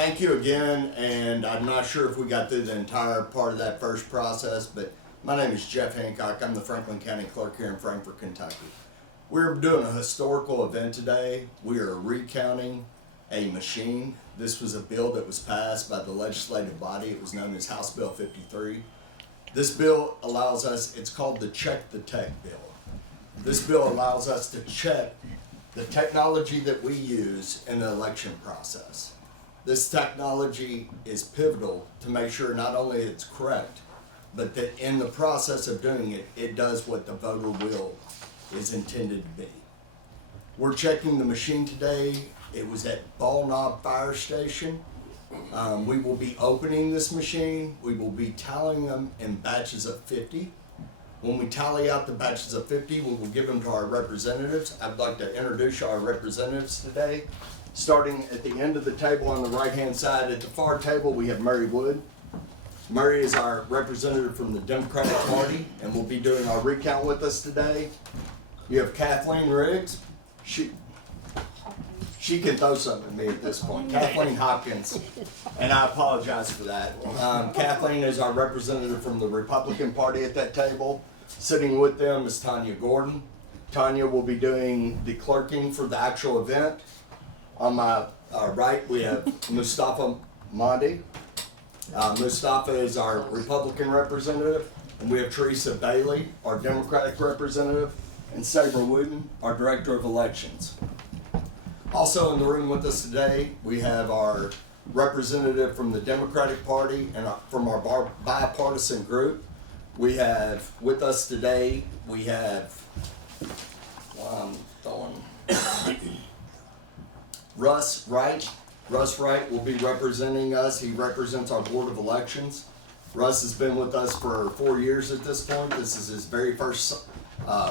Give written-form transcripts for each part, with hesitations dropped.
thank you again, and I'm not sure if we got through the entire part of that first process, but my name is Jeff Hancock. I'm the Franklin County Clerk here in Frankfort, Kentucky. We're doing a historical event today. We are recounting a machine. This was a bill that was passed by the legislative body. It was known as House Bill 53. This bill allows us, it's called the Check the Tech Bill. This bill allows us to check the technology that we use in the election process. This technology is pivotal to make sure not only it's correct, but that in the process of doing it, it does what the voter will is intended to be. We're checking the machine today. It was at Ball Knob Fire Station. We will be opening this machine. We will be tallying them in batches of 50. When we tally out the batches of 50, we will give them to our representatives. I'd like to introduce our representatives today. Starting at the end of the table on the right-hand side, at the far table, we have Murray Wood. Murray is our representative from the Democratic Party and will be doing our recount with us today. You have Kathleen Riggs. She can throw something at me at this point. Kathleen Hopkins, and I apologize for that. Kathleen is our representative from the Republican Party at that table. Sitting with them is Tanya Gordon. Tanya will be doing the clerking for the actual event. On my right, we have Mustafa Mahdi. Mustafa is our Republican representative, and we have Teresa Bailey, our Democratic representative, and Sabre Wooten, our Director of Elections. Also in the room with us today, we have our representative from the Democratic Party and from our bipartisan group. We have with us today, we have Russ Wright. Russ Wright will be representing us. He represents our Board of Elections. Russ has been with us for 4 years at this point. This is his very first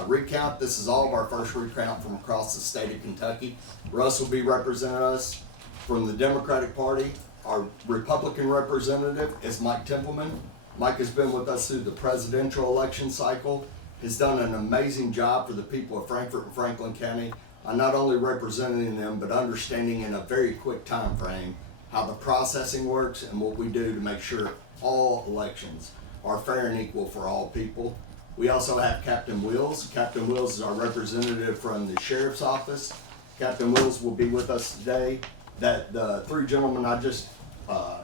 recount. This is all of our first recount from across the state of Kentucky. Russ will be representing us from the Democratic Party. Our Republican representative is Mike Templeman. Mike has been with us through the presidential election cycle. He's done an amazing job for the people of Frankfort and Franklin County, not only representing them, but understanding in a very quick time frame how the processing works and what we do to make sure all elections are fair and equal for all people. We also have Captain Wills. Captain Wills is our representative from the Sheriff's Office. Captain Wills will be with us today. That the three gentlemen I just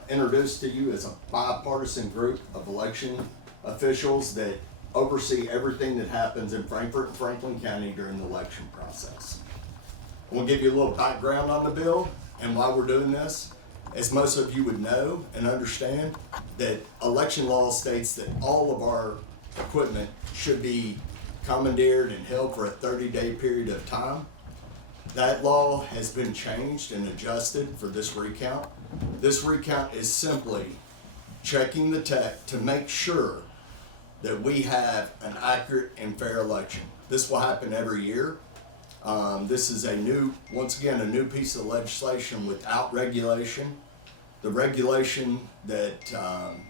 introduced to you is a bipartisan group of election officials that oversee everything that happens in Frankfort and Franklin County during the election process. I'm gonna give you a little background on the bill and why we're doing this. As most of you would know and understand, that election law states that all of our equipment should be commandeered and held for a 30-day period of time. That law has been changed and adjusted for this recount. This recount is simply checking the tech to make sure that we have an accurate and fair election. This will happen every year. This is once again, a new piece of legislation without regulation. The regulation that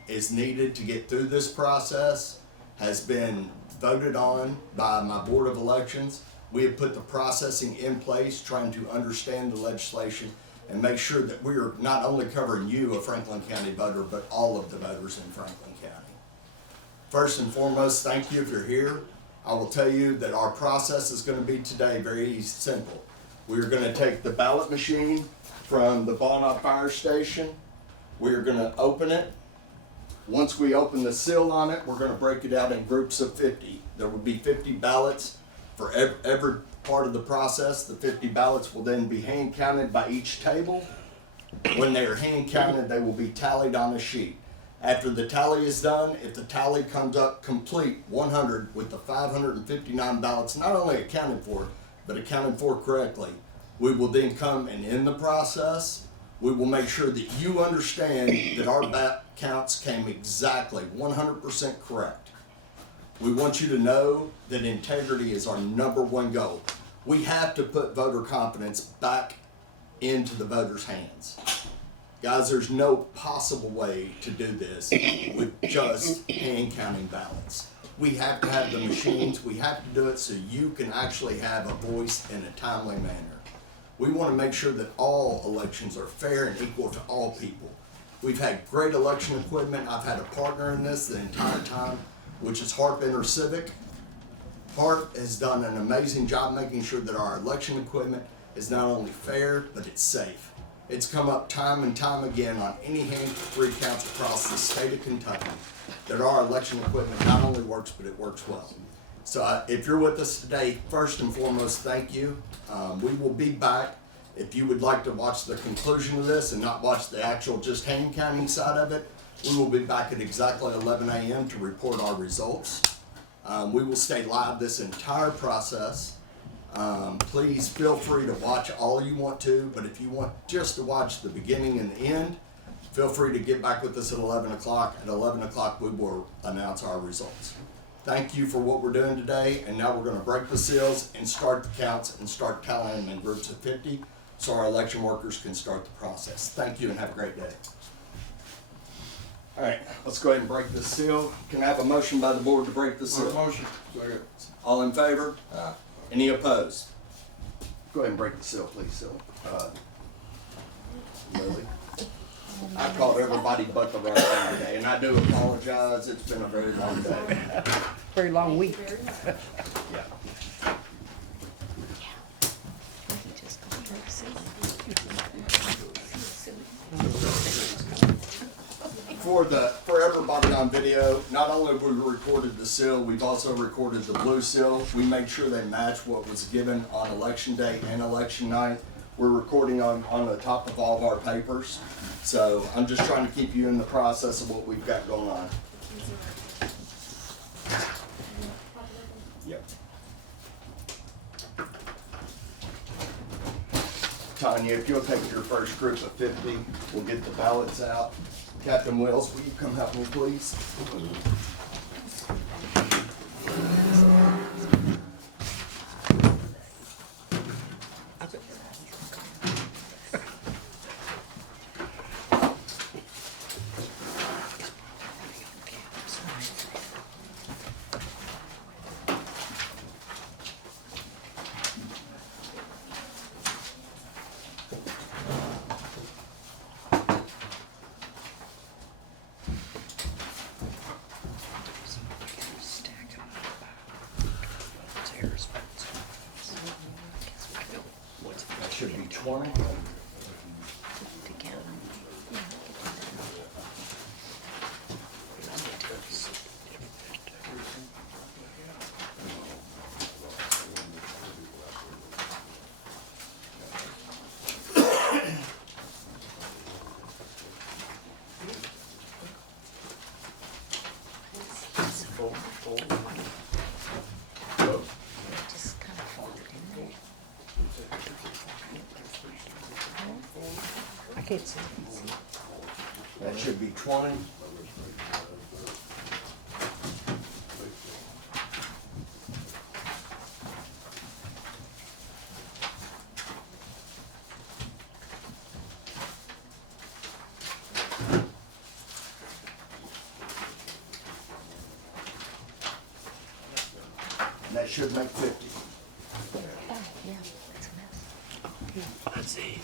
is needed to get through this process has been voted on by my Board of Elections. We have put the processing in place, trying to understand the legislation and make sure that we are not only covering you, a Franklin County voter, but all of the voters in Franklin County. First and foremost, thank you if you're here. I will tell you that our process is going to be today very simple. We're going to take the ballot machine from the Ball Knob Fire Station. We're going to open it. Once we open the seal on it, we're going to break it out in groups of 50. There will be 50 ballots for every part of the process. The 50 ballots will then be hand counted by each table. When they are hand counted, they will be tallied on a sheet. After the tally is done, if the tally comes up complete 100 with the 559 ballots not only accounted for, but accounted for correctly, we will then come and end the process. We will make sure that you understand that our counts came exactly 100% correct. We want you to know that integrity is our number one goal. We have to put voter confidence back into the voters' hands. Guys, there's no possible way to do this with just hand counting ballots. We have to have the machines. We have to do it so you can actually have a voice in a timely manner. We want to make sure that all elections are fair and equal to all people. We've had great election equipment. I've had a partner in this the entire time, which is Harp InterCivic. Harp has done an amazing job making sure that our election equipment is not only fair, but it's safe. It's come up time and time again on any hand-free counts across the state of Kentucky that our election equipment not only works, but it works well. So if you're with us today, first and foremost, thank you. We will be back. If you would like to watch the conclusion of this and not watch the actual just hand counting side of it, we will be back at exactly 11 a.m. to report our results. We will stay live this entire process. Please feel free to watch all you want to, but if you want just to watch the beginning and the end, feel free to get back with us at 11 o'clock. At 11 o'clock, we will announce our results. Thank you for what we're doing today, and now we're going to break the seals and start the counts and start tallying them in groups of 50 so our election workers can start the process. Thank you and have a great day. All right, let's go ahead and break this seal. Can I have a motion by the board to break the seal? Motion. Second. All in favor? Any opposed? Go ahead and break the seal, please, Seal. Lily. I called everybody but the right one today, and I do apologize. It's been a very long day. Very long week. Yeah. For everybody on video, not only have we recorded the seal, we've also recorded the blue seal. We made sure they match what was given on election day and election night. We're recording on the top of all of our papers. So I'm just trying to keep you in the process of what we've got going on. Yep. Tanya, if you'll take your first group of 50, we'll get the ballots out. Captain Wells, will you come help me, please? That should be 20. I can't see. That should be 20. And that should make 50. Oh, yeah, it's a mess. Let's see.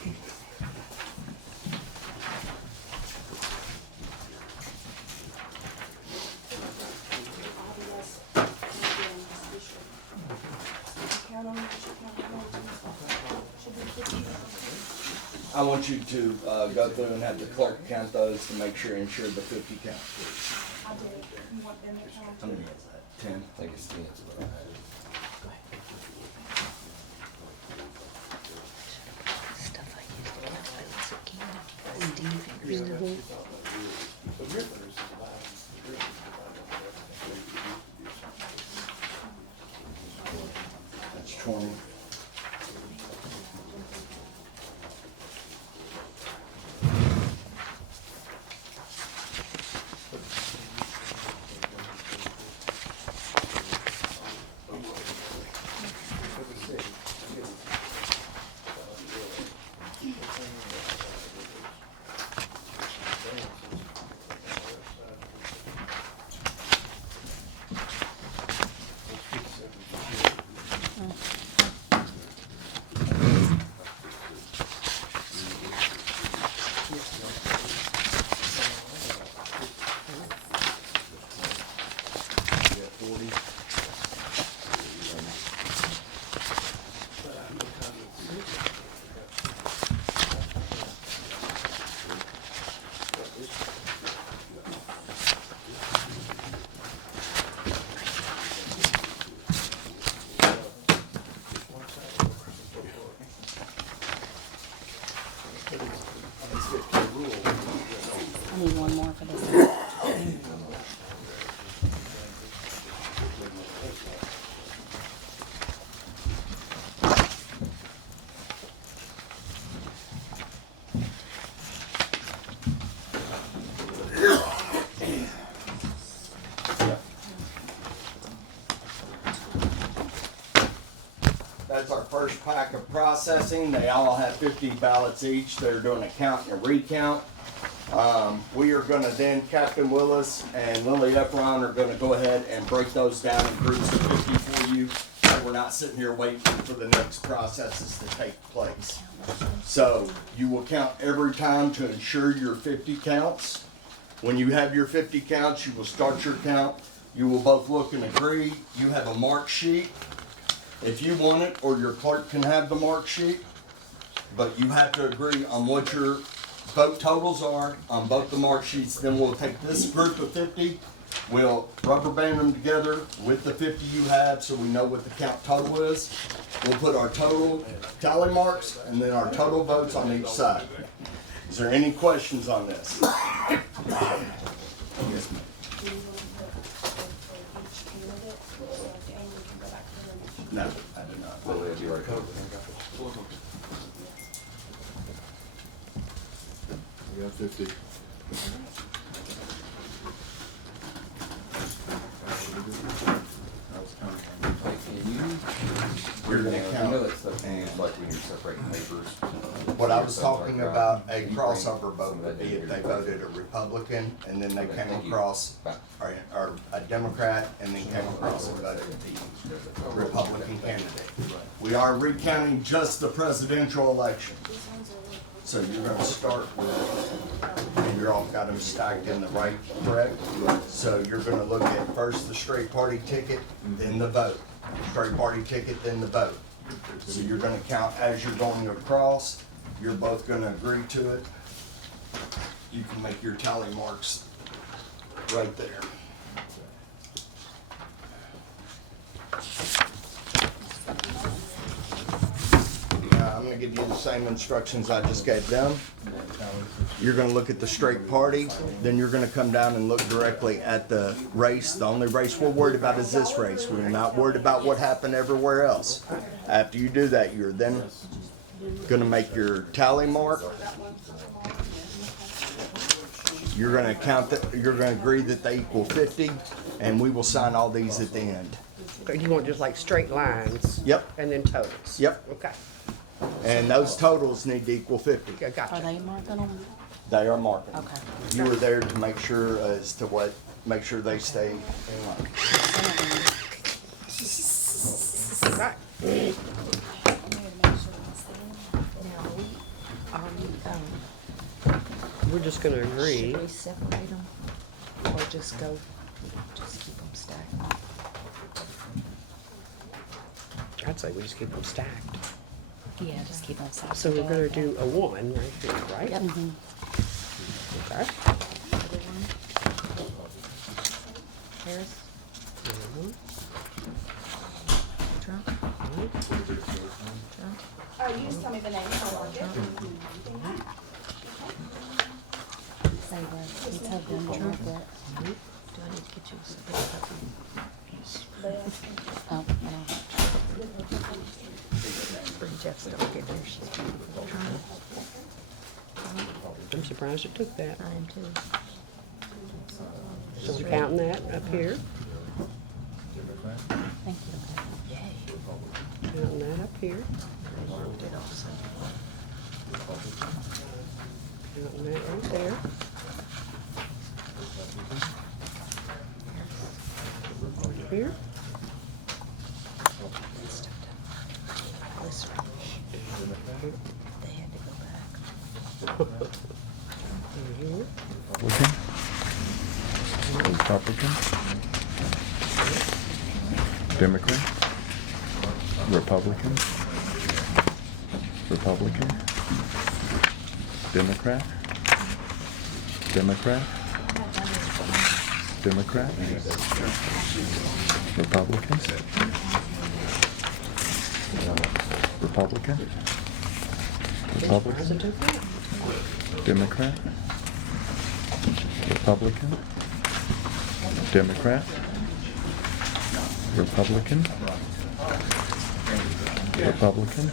I want you to go through and have the clerk count those to make sure, ensure the 50 count. I did. You want them to count? How many is that? 10. I think it's 10. Stuff I used to count when I was a kid. Steam fingers. That's 20. need one more for this. That's our first pack of processing. They all have 50 ballots each. They're doing a count and a recount. We are gonna then, Captain Willis and Lily Efron are gonna go ahead and break those down in groups of 50 for you. So we're not sitting here waiting for the next processes to take place. So you will count every time to ensure your 50 counts. When you have your 50 counts, you will start your count. You will both look and agree. You have a mark sheet. If you want it, or your clerk can have the mark sheet, but you have to agree on what your vote totals are on both the mark sheets. Then we'll take this group of 50, we'll rubber band them together with the 50 you have so we know what the count total is. We'll put our total tally marks and then our total votes on each side. Is there any questions on this? Yes, ma'am. No, I do not. We got 50. You're gonna I count. know that stuff used like when you're separating papers. What I was talking about, a crossover vote would be if they voted a Republican and then they came across, or a Democrat and then came across and voted the Republican candidate. We are recounting just the presidential election. So you're gonna start with, and you're all got them stacked in the right, correct? So you're gonna look at first the straight party ticket, then the vote. Straight party ticket, then the vote. So you're gonna count as you're going across. You're both gonna agree to it. You can make your tally marks right there. I'm gonna give you the same instructions I just gave them. You're gonna look at the straight party, then you're gonna come down and look directly at the race. The only race we're worried about is this race. We're not worried about what happened everywhere else. After you do that, you're then gonna make your tally mark. You're gonna count that, you're gonna agree that they equal 50, and we will sign all these at the end. You want just like straight lines? Yep. And then totals? Yep. Okay, And those totals need to equal 50. okay, Are gotcha. they marking them? They are marking. Okay. You were there to make sure as to what, make sure they stay in line. Right. Now, are we, We're just gonna agree. should we separate them? Or just go, just keep them stacked? I'd say we just keep them stacked. Yeah, just keep them stacked. So we're gonna do a 1 right here, right? Yep. Okay. Other one? Harris? Mhm. Trump? Trump? You just tell me the name, I'll mark it. Say that, you tell them to mark that. Do I need to get you a separate copy? Oh, no. Bring Jeff's stuff, get there. Trump? I'm surprised it took that. I am too. So we're counting that up here, Thank you. Yay. counting that up here, Marked it also. counting that right there. Over here. This one. They had to go back. Over here. Republican? Democrat? Republican? Republican? Democrat? Democrat? Democrat? Republican? Republican? Surprised Republican? it took that. Democrat? Republican, Democrat, Republican, Republican,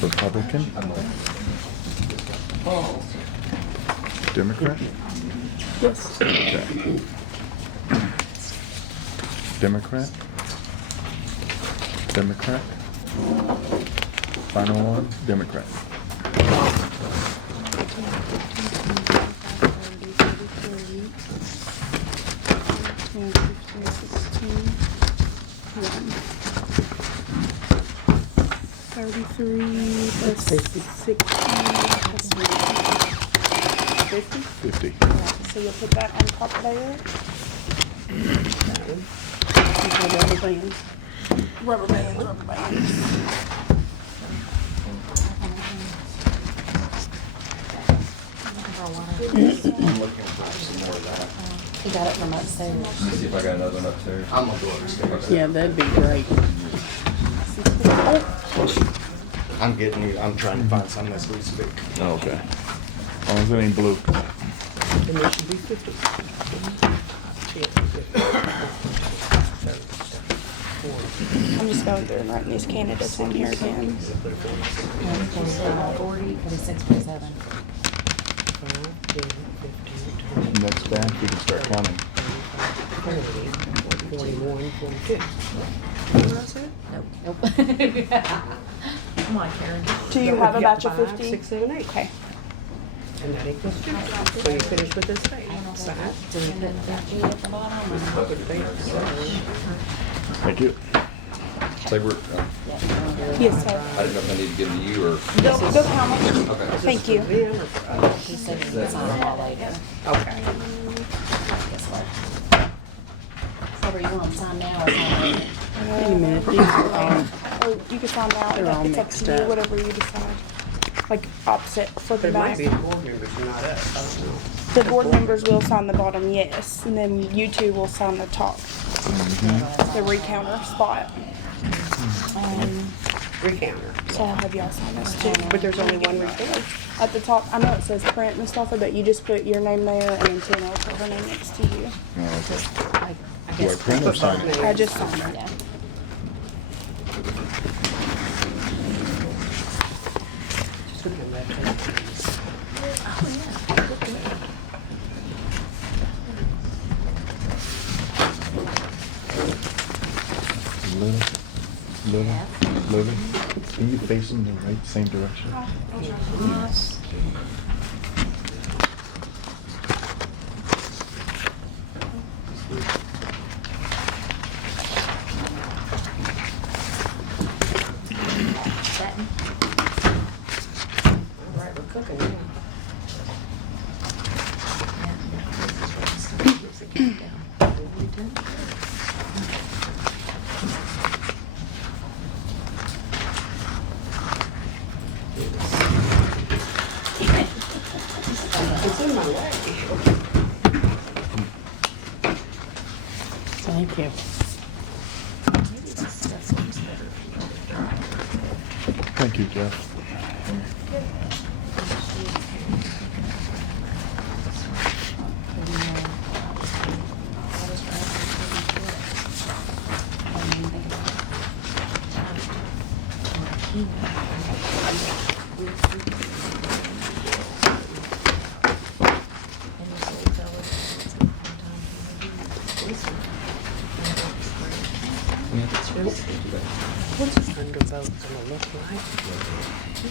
Republican, Democrat. Yes. Okay. Democrat, Democrat, final one, Democrat. 33 plus 50. 60 plus 50. 50. So you'll put that on top there. That one. You have rubber bands. Rubber bands, rubber bands. I'm looking for some more of that. He got it from upstairs. Let me see if I got another one upstairs. I'm gonna go upstairs. Yeah, that'd be great. I'm getting you, I'm trying to find some as we speak. Okay. As long as it ain't blue. And there should be 50. I'm just going through and writing these candidates in here again. 40, 46, 47. 5, 10, 15, 20, Next batch, we can start counting. 40, 41, 42. What I said? Nope. Come on, Karen. Do you have a got batch of 5, 50? 6, 7, 8. Okay. And that equals 50. So you finish with this page. Side. Do we put 50 at the bottom? or- Other page, side. Thank you. Say we're, Yes, sir. I didn't know if I need to give them to you or, Go count them. okay. Thank you. Them or for us? He said he would sign them all later. Okay. Guess what? So, you want them signed now or signed later? Wait a minute, these are all, Or you can sign now. They're all It's up mixed to you, up. whatever you decide. Like opposite, flip but it it might back. be the board members, not us. I don't know. The board members will sign the bottom, yes, and then you two will sign the top, the recounter spot. Recounter. So I'll have y'all sign this too. But there's only one recounter. At the top, I know it says print and stuff, but you just put your name there and then Tina will put her name next to you. Oh, okay. I Do I guess. print or sign it? I just signed it. Yeah. Just gonna have that. Lily, can you face in the right, same direction? All right, we're cooking now. It's in my way. Thank you. Thank you, Jeff. What's this undervote gonna look like?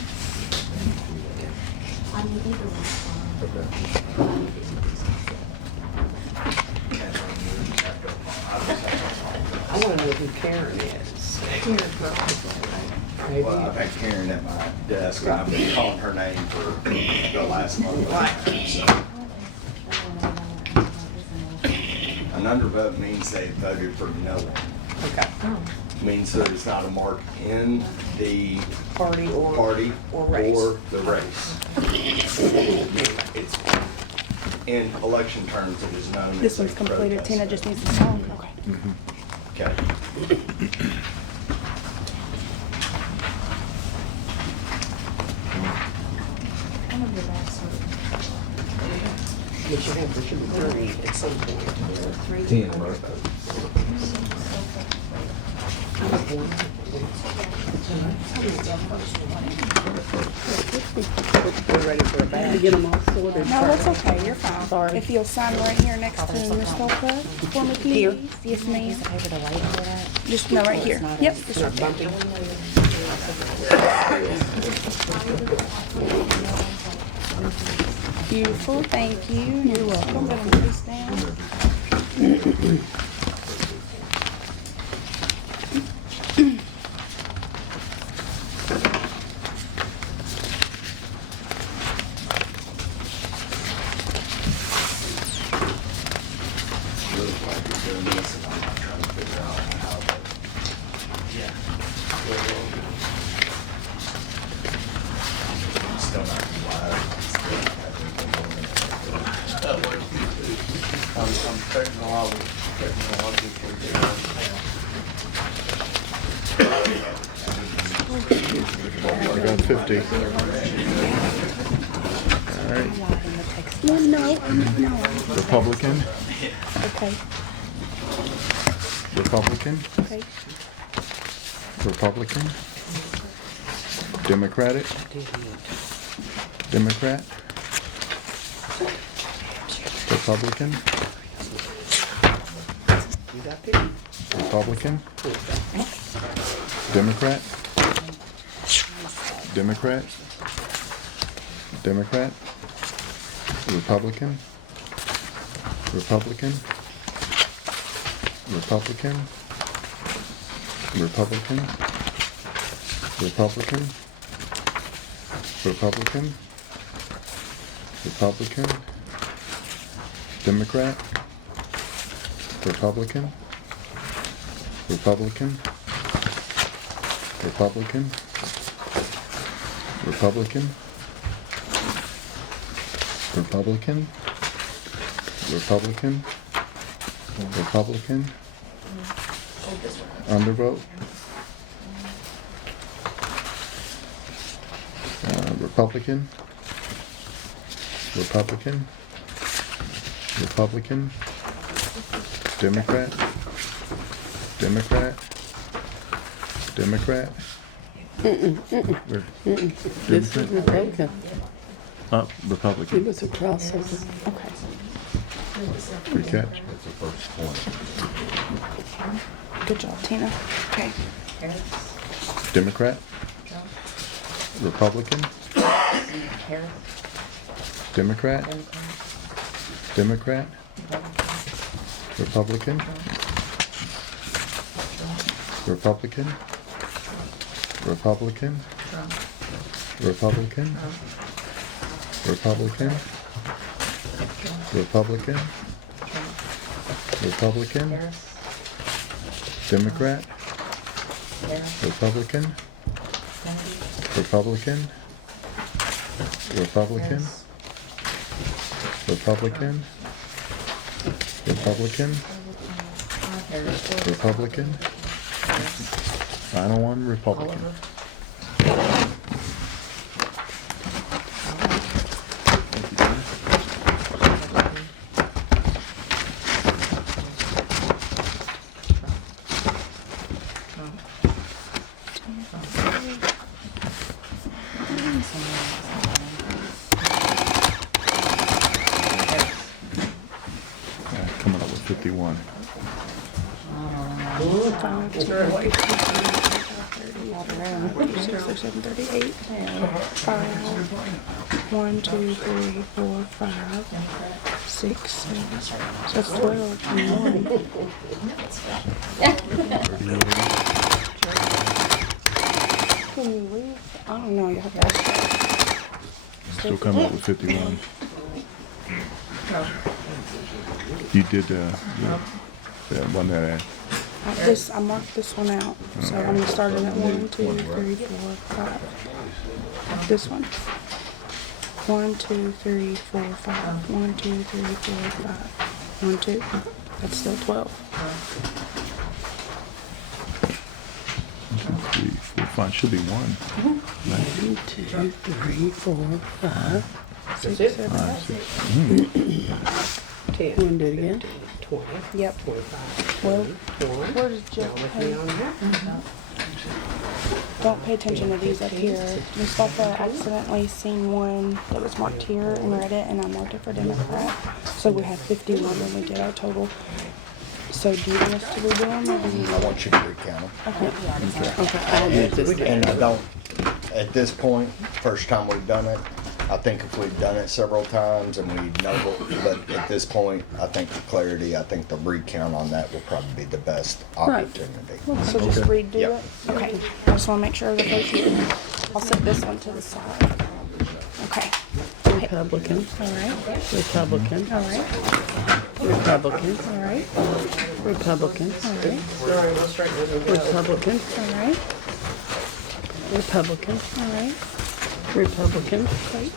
I wanna know who Karen is. Maybe. Well, I've had Karen at my desk, and I've been calling her name for the last month. So, an undervote means they voted for no one. Okay. Means that it's not a mark in the Party or. party Or race. or the race. It's, in election terms, it is known as This a one's completed. protest Tina vote. just needs to sign. Okay. Okay. Yes, you have, there should be 30 at some point. 10, right? We're ready for a bag. Get them all sorted. No, that's okay, you're fine. Sorry. If you'll sign right here next to Mr. Clerk for me, please. Here. Yes, ma'am. Paper to write over that. Just, no, right here. Yep, just right there. Bumpy. Beautiful, thank you. You're welcome. Put them face down. Really glad you're doing this, and I'm not trying to figure out how to. I'm still not glad. I'm technologically I got 50. All right. Well, no. Republican, Okay, Republican, okay. Republican, Democratic, Democrat, Republican, You got it? Republican, Democrat, Democrat, Democrat, Republican, Republican, Republican, Republican, Republican, Republican, Republican, Democrat, Republican, Republican, Republican, Republican, Republican, Republican, Republican, undervote, Republican, Republican, Republican, Democrat, Democrat, Democrat. This is Democrat, Republican. It Republican, was a crossover. Okay. good catch. That's the first point. Good job, Tina. Okay. Democrat, Republican, Democrat, Democrat, Republican, Republican, Republican, Republican, Republican, Republican, Republican, Democrat, Republican, Republican, Republican, Republican, Republican, Republican, final one, Republican. Coming up with 51. 5, 2, 3, 46, 37, 38. 5, 1, 2, 3, 4, 5, 6, 7. So that's 12 and 1. Can you leave? I don't know. You have to ask. Still coming up with 51. You did that one that I marked this one out. So I'm gonna start it at 1, 2, 3, 4, 5. This one. 1, 2, 3, 4, 5. 1, 2, 3, 4, 5. 1, 2. That's still 12. 3, 4, 5 should be 1. 1, 2, 3, 4, 5, That's it? 7, 10, Wanna do it again? 20, Yep. 25, Well, 21. where did Y'all Jeff with pay? me on that? Don't pay attention to these up here. Mustafa accidentally seen one that was marked here and read it, and I marked it for Democrat. So we had 51 when we did our total. So do you want us to redo them, or do you? I want you to recount them. Okay. Okay, I'll do this. And I don't, at this point, first time we've done it, I think if we've done it several times and we know, but at this point, I think for clarity, I think the recount on that will probably be the best Right. opportunity. So just redo Yep. it? Okay. I just wanna make sure everything's here. I'll set this one to the side. Okay. Republican, All right. Republican, All right. Republican, All right. Republican, All right. All right, we'll straighten it and go. Republican, All right. Republican, All right. Republican, Great.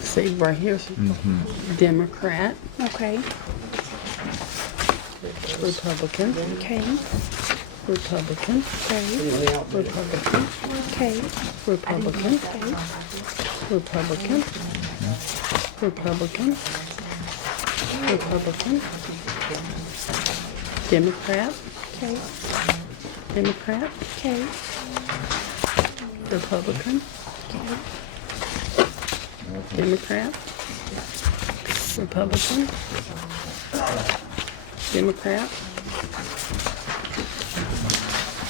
see right here, Democrat, Okay. Republican, Okay. Republican, Okay. Republican, Okay. Republican, Okay. Republican, Republican, Republican, Democrat, Okay. Democrat, Okay. Republican, Democrat, Republican, Democrat,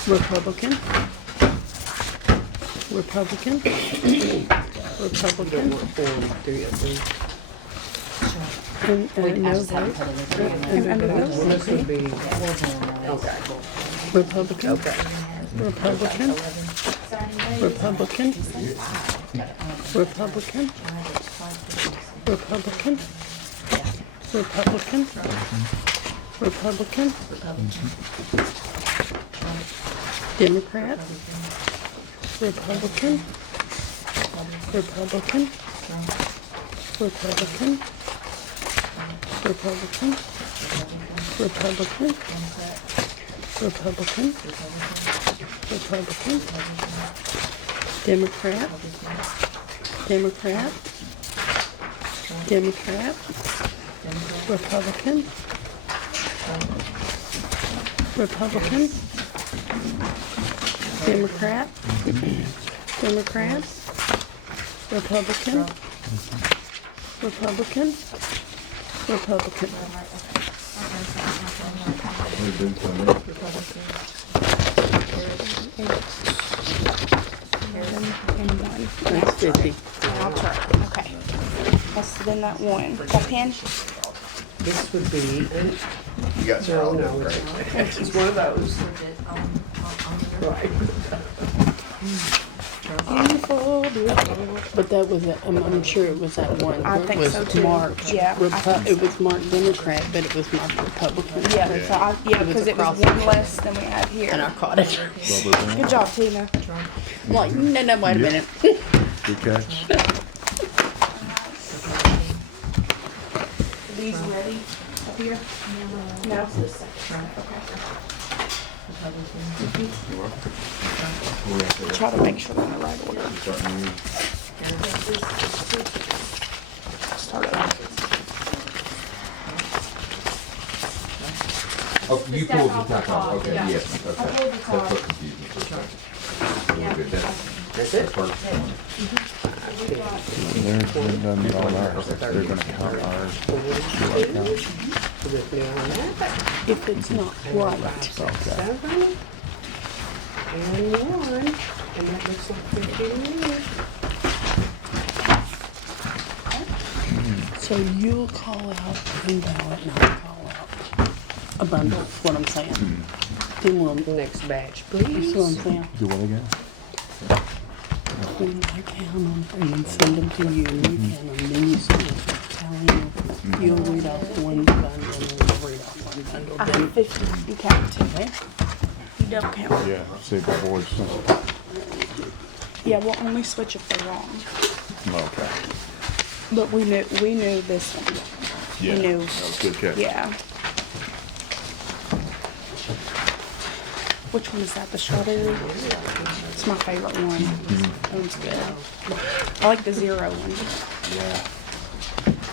Republican, Republican, Republican, and no vote, And under Well, those? this would be, okay, Republican, okay. Republican, Republican, Republican, Republican, Republican, Republican, Democrat, Republican, Republican, Republican, Republican, Republican, Republican, Republican, Democrat, Democrat, Democrat, Republican, Republican, Democrat, Democrat, Republican, Republican, Republican. And one. That's 50. I'll try. Okay. Let's spin that one. That pen? This would be, You guys are all doing great. it's one of those. Right. Beautiful, beautiful. But that was, I'm sure it was that one. I where think it was so, too. marked Yeah, I think It was marked Democrat, but it was marked Republican. Yeah, so I, yeah, because it was across one the- less than we had And I here. caught it. Good job, Tina. Like, no, wait a minute. Good catch. These ready up here? No. Try to make sure they're in the right order. Start it off. Oh, you pulled the tack off, okay, yes, okay. That's what confused me for a second. We're good, That's it? first one. They're done with all ours. They're gonna count ours. With me on that. If it's not right. 7 and 1, and that looks like 15. So you'll call out one ballot and I'll call out a bundle, is what I'm saying. Then we'll, you Next batch, see what please. I'm saying? Do what again? Then I count them and then send them to you and you count them, then you send them to Callie. You'll read off one bundle and then we'll read off one bundle. I Then, have 50. You count. okay? You don't count. Yeah, see the boys. Yeah, we'll only switch if they're wrong. Okay. But we knew this one. Yeah, knew. that was good catch. Yeah. Which one is that? The strawberry? It's my favorite one. That one's good. I like the 0 one. Yeah.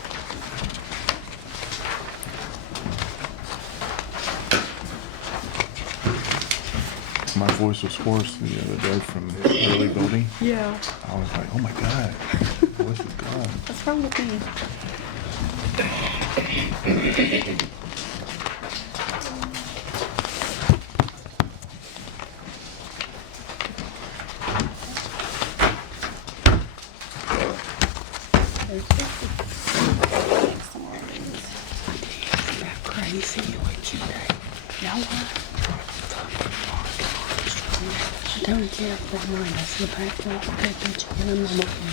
My voice was hoarse the other day from early voting. Yeah. I was like, oh my God, my voice is gone. What's wrong with me? Crazy. Now what? Don't care if they're mine. That's the back door. Pay attention. And I'm not looking.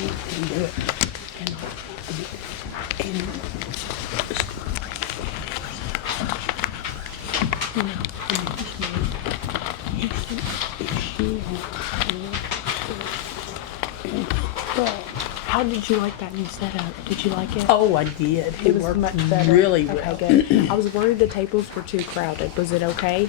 You can do it. How did you like that new setup? Did you like it? Oh, I did. It was worked much better. really well. Okay, good. I was worried the tables were too crowded. Was it okay?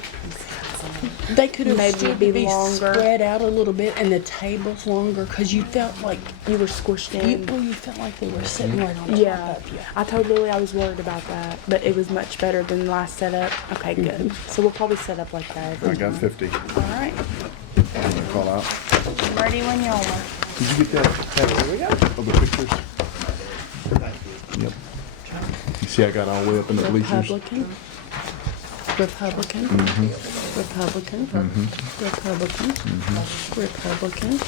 They could have Maybe stood be to be longer. spread out a little bit, and the tables longer, because you felt like You were squished in. you felt like they were sitting right on top Yeah, of you. I was worried about that, but it was much better than the last setup. Okay, good. So we'll probably set up like that. I got 50. All right. I'm gonna call out. I'm ready when y'all are. Did you get that of the pictures? Yep. You see I got all the way up in the bleachers? Republican. Republican. Republican. Republican. Republican.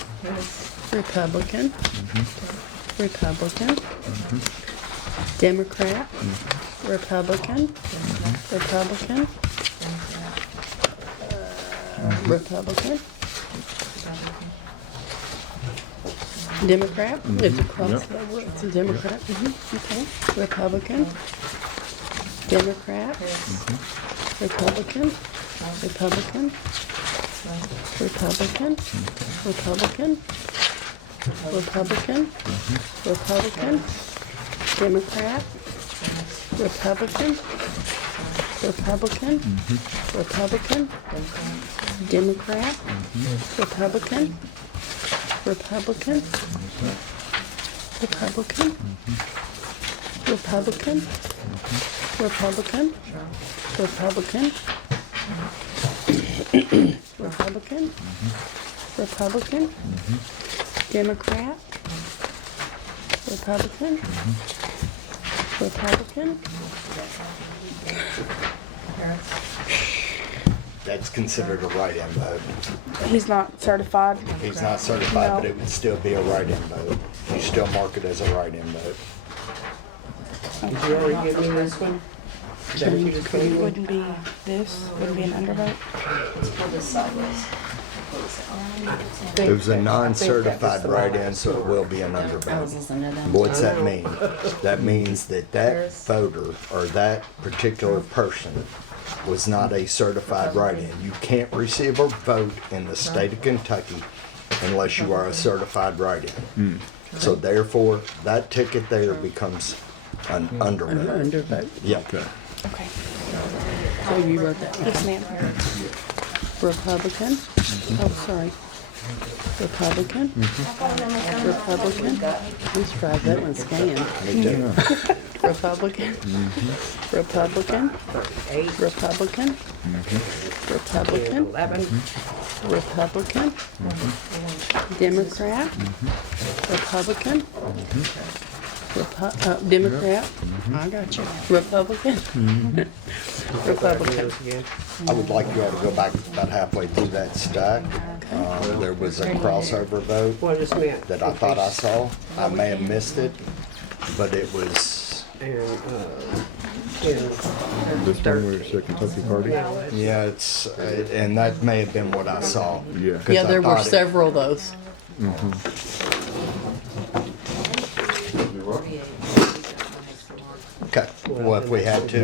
Republican. Republican. Democrat. Republican. Republican. Republican. Democrat. It's across Yep. the world. It's a Democrat. Okay. Republican. Democrat. Republican. Republican. Republican. Republican. Republican. Republican. Democrat. Republican. Republican. Republican. Democrat. Republican. Republican. Republican. Republican. Republican. Republican. Republican. Republican. Democrat. Republican. Republican. That's considered a write-in vote. He's not certified. He's not certified, No. but it would still be a write-in vote. You still mark it as a write-in vote. Did you already give me this one? Is that what you just gave me? Wouldn't be this. Wouldn't be an undervote. It was a non-certified write-in, so it will be an undervote. What's that mean? That means that that voter or that particular person was not a certified write-in. You can't receive a vote in the state of Kentucky unless you are a certified write-in. So therefore, that ticket there becomes an undervote. Undervote. Yeah. Okay. Okay. So you wrote that. Yes, ma'am. Republican. Oh, sorry. Republican. Republican. I'm surprised that one's scanned. Republican. Republican. Republican. Republican. 11. Republican. Democrat. Republican. Democrat. I got you. Republican. Republican. I would like you all to go back about halfway through that stack. There was a crossover vote What is meant? that I thought I saw. I may have missed it, but it was, And, This one where it said Kentucky Party? yeah, it's, and that may have been what I saw. Yeah. 'Cause Yeah, I there were thought it- several of those. Okay, well, if we had to,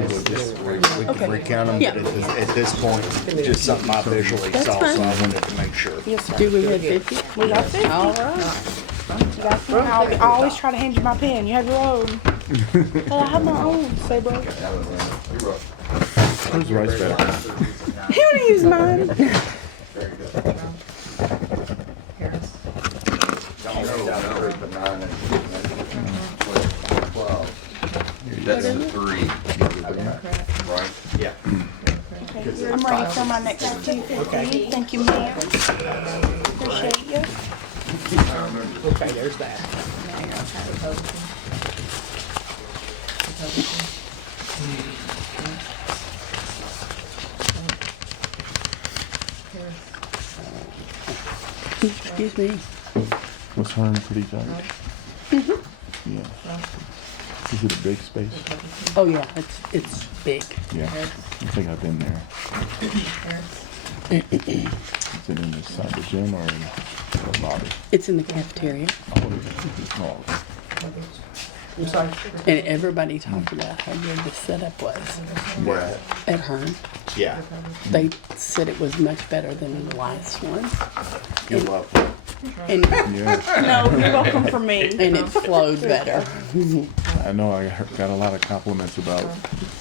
we could recount them, Yeah. but at this point, just something I visually That's saw, fine. so I wanted to make sure. Yes, sir. Do we have 50? We got 50. All right. You got 50. I always try to hand you my pen. You have your own. Well, I have my own. Say, bro. Where's the rice bag? He wanna use mine. Very good. Harris. Don't go down the group of 9 and 12. That's the 3. Right? Yeah. I'm ready for my next 250. Thank you, ma'am. Appreciate you. Okay, there's that. Excuse me. Was Hearn pretty giant? Yeah. Is it a big space? Oh yeah, it's big. Yeah. I think I've been there. Is it inside the gym or in the lobby? It's in the cafeteria. Oh, I'm sorry. And everybody talked about how good the setup was Yeah. at Hearn. Yeah. They said it was much better than the last one. You're welcome. And, yeah. No, you're welcome for me. and it flowed better. I know I got a lot of compliments about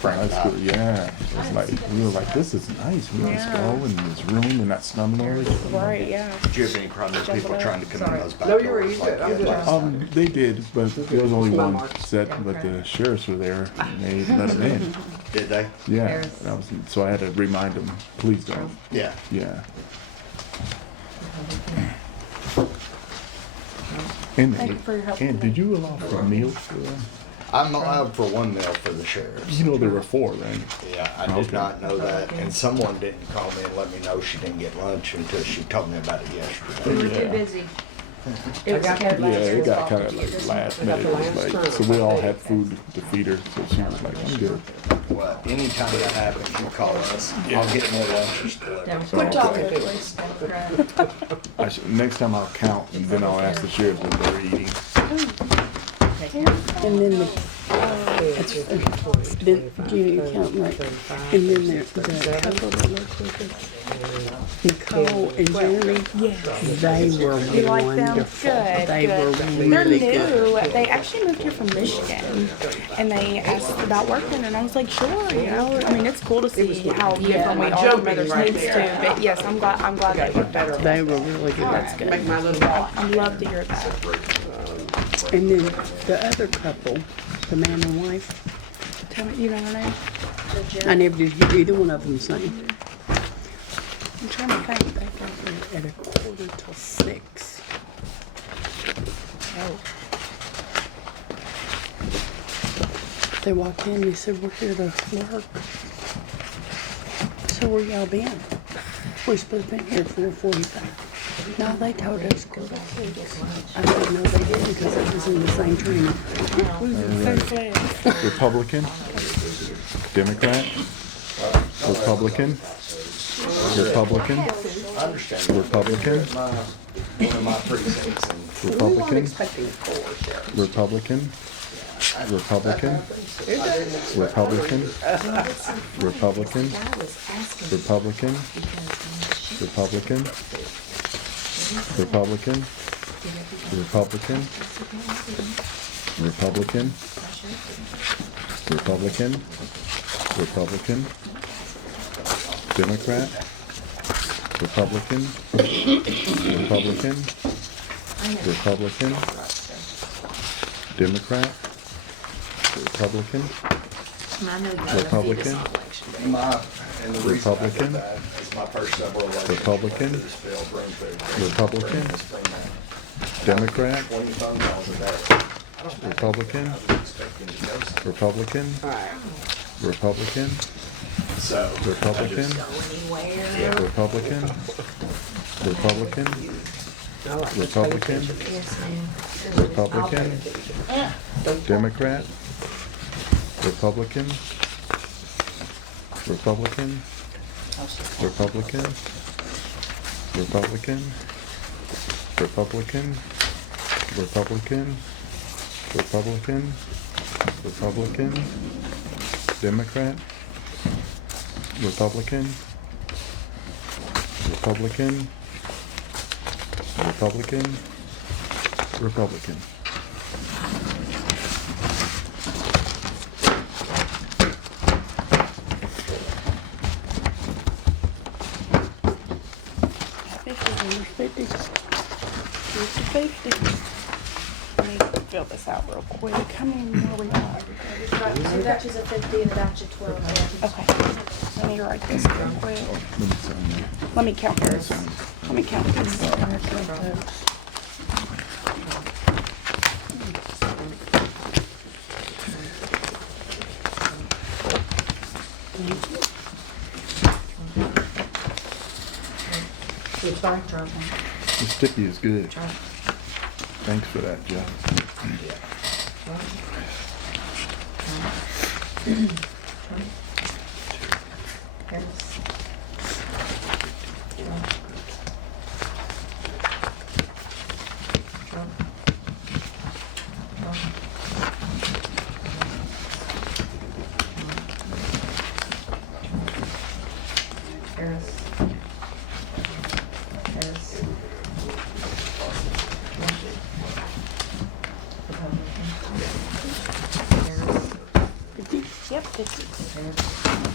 high school. Yeah. It was like, we were like, this is nice. We just go in this room and not slum noise. Right, yeah. Did you have any problem with people trying to come in those back No, doors? you were good. I'm good. They did, but there was only one set, but the sheriffs were there and they let them in. Did they? Yeah. That was, so I had to remind them, please don't. Yeah. Yeah. And, Thank you for your help and today. did you allow for meals for them? I'm allowed for 1 meal for the sheriffs. You know there were 4, right? Yeah, I did Okay. not know that. And someone didn't call me and let me know she didn't get lunch until she told me about it yesterday. We were too busy. It was Yeah, it got kind of scheduled. like last minute. It was like, so we all had food to feed her, so she was like, I'm good. Well, anytime that happens, you call us. I'll get more lunches delivered. Democrat. Democrat. Next time I'll count and then I'll ask the sheriff what they're eating. And then then you count right. And then the couple that worked with us, Nicole and Jeremy, they were You like them? wonderful. Good, They good. were They're really new. good. They actually moved here from Michigan, and they asked about working, and I was like, sure. You know, I mean, it's cool to see how different we are from others needs too. But yes, I'm glad they worked better. They were really good. That's good. Make my little box. I'd love to hear that. And then the other couple, the man and wife, Tell me, you know her name? I never did hear either one of them sing. I'm trying to think. They got there at 5:45. Oh. They walked in, they said, we're here to work. So where y'all been? We're supposed to be here at 4:45. No, they told us to go back. I didn't know they didn't because it was in the same training. Republican, Democrat, Republican, Republican, I understand. Republican, One of my precincts and Republican, Republican, Republican, Republican, Republican, Republican, Republican, Republican, Republican, Republican, Republican, Republican, Democrat, Republican, Republican, Republican, Democrat, Republican, Republican, and the reason I Republican, did that is my first several elections. Republican, This bill brings food. Republican, It's been Democrat, 20 phone calls a day. Republican, Expecting to go somewhere. Republican, Republican, So. Republican, Republican, Republican, Republican, Republican, Democrat, Republican, Republican, Republican, Republican, Republican, Republican, Republican, Republican, Democrat, Republican, Republican, Republican, Republican. 50. Here's the 50. Let me fill this out real quick. How many more we got? Two batches of 50 and a batch of 12. Okay. Let me write this real quick. Let me sign that. Let me count this. Let me count this. The sticky is good. Thanks for that, Jeff. Yep, 50.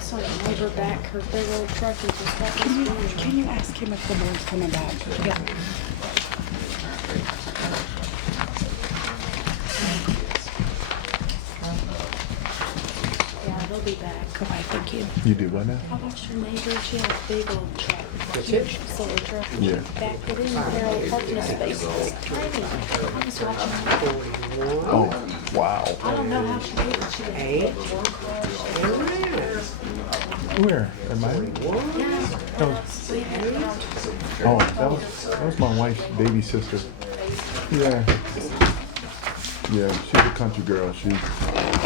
So I gave her back her big old truck and just got this one. Can you ask him if the board's coming back? Yeah. Yeah, they'll be back. Okay, thank you. You do what now? I watched her neighbor, she had a big old truck. Huge solar truck. And Yeah. she backed it in their old parking space. It was tiny. I was watching her. Oh, wow. I don't know how she did it. She did it. Where? Am I? Oh, that was my wife's baby sister. Yeah. Yeah, she's a country girl. She,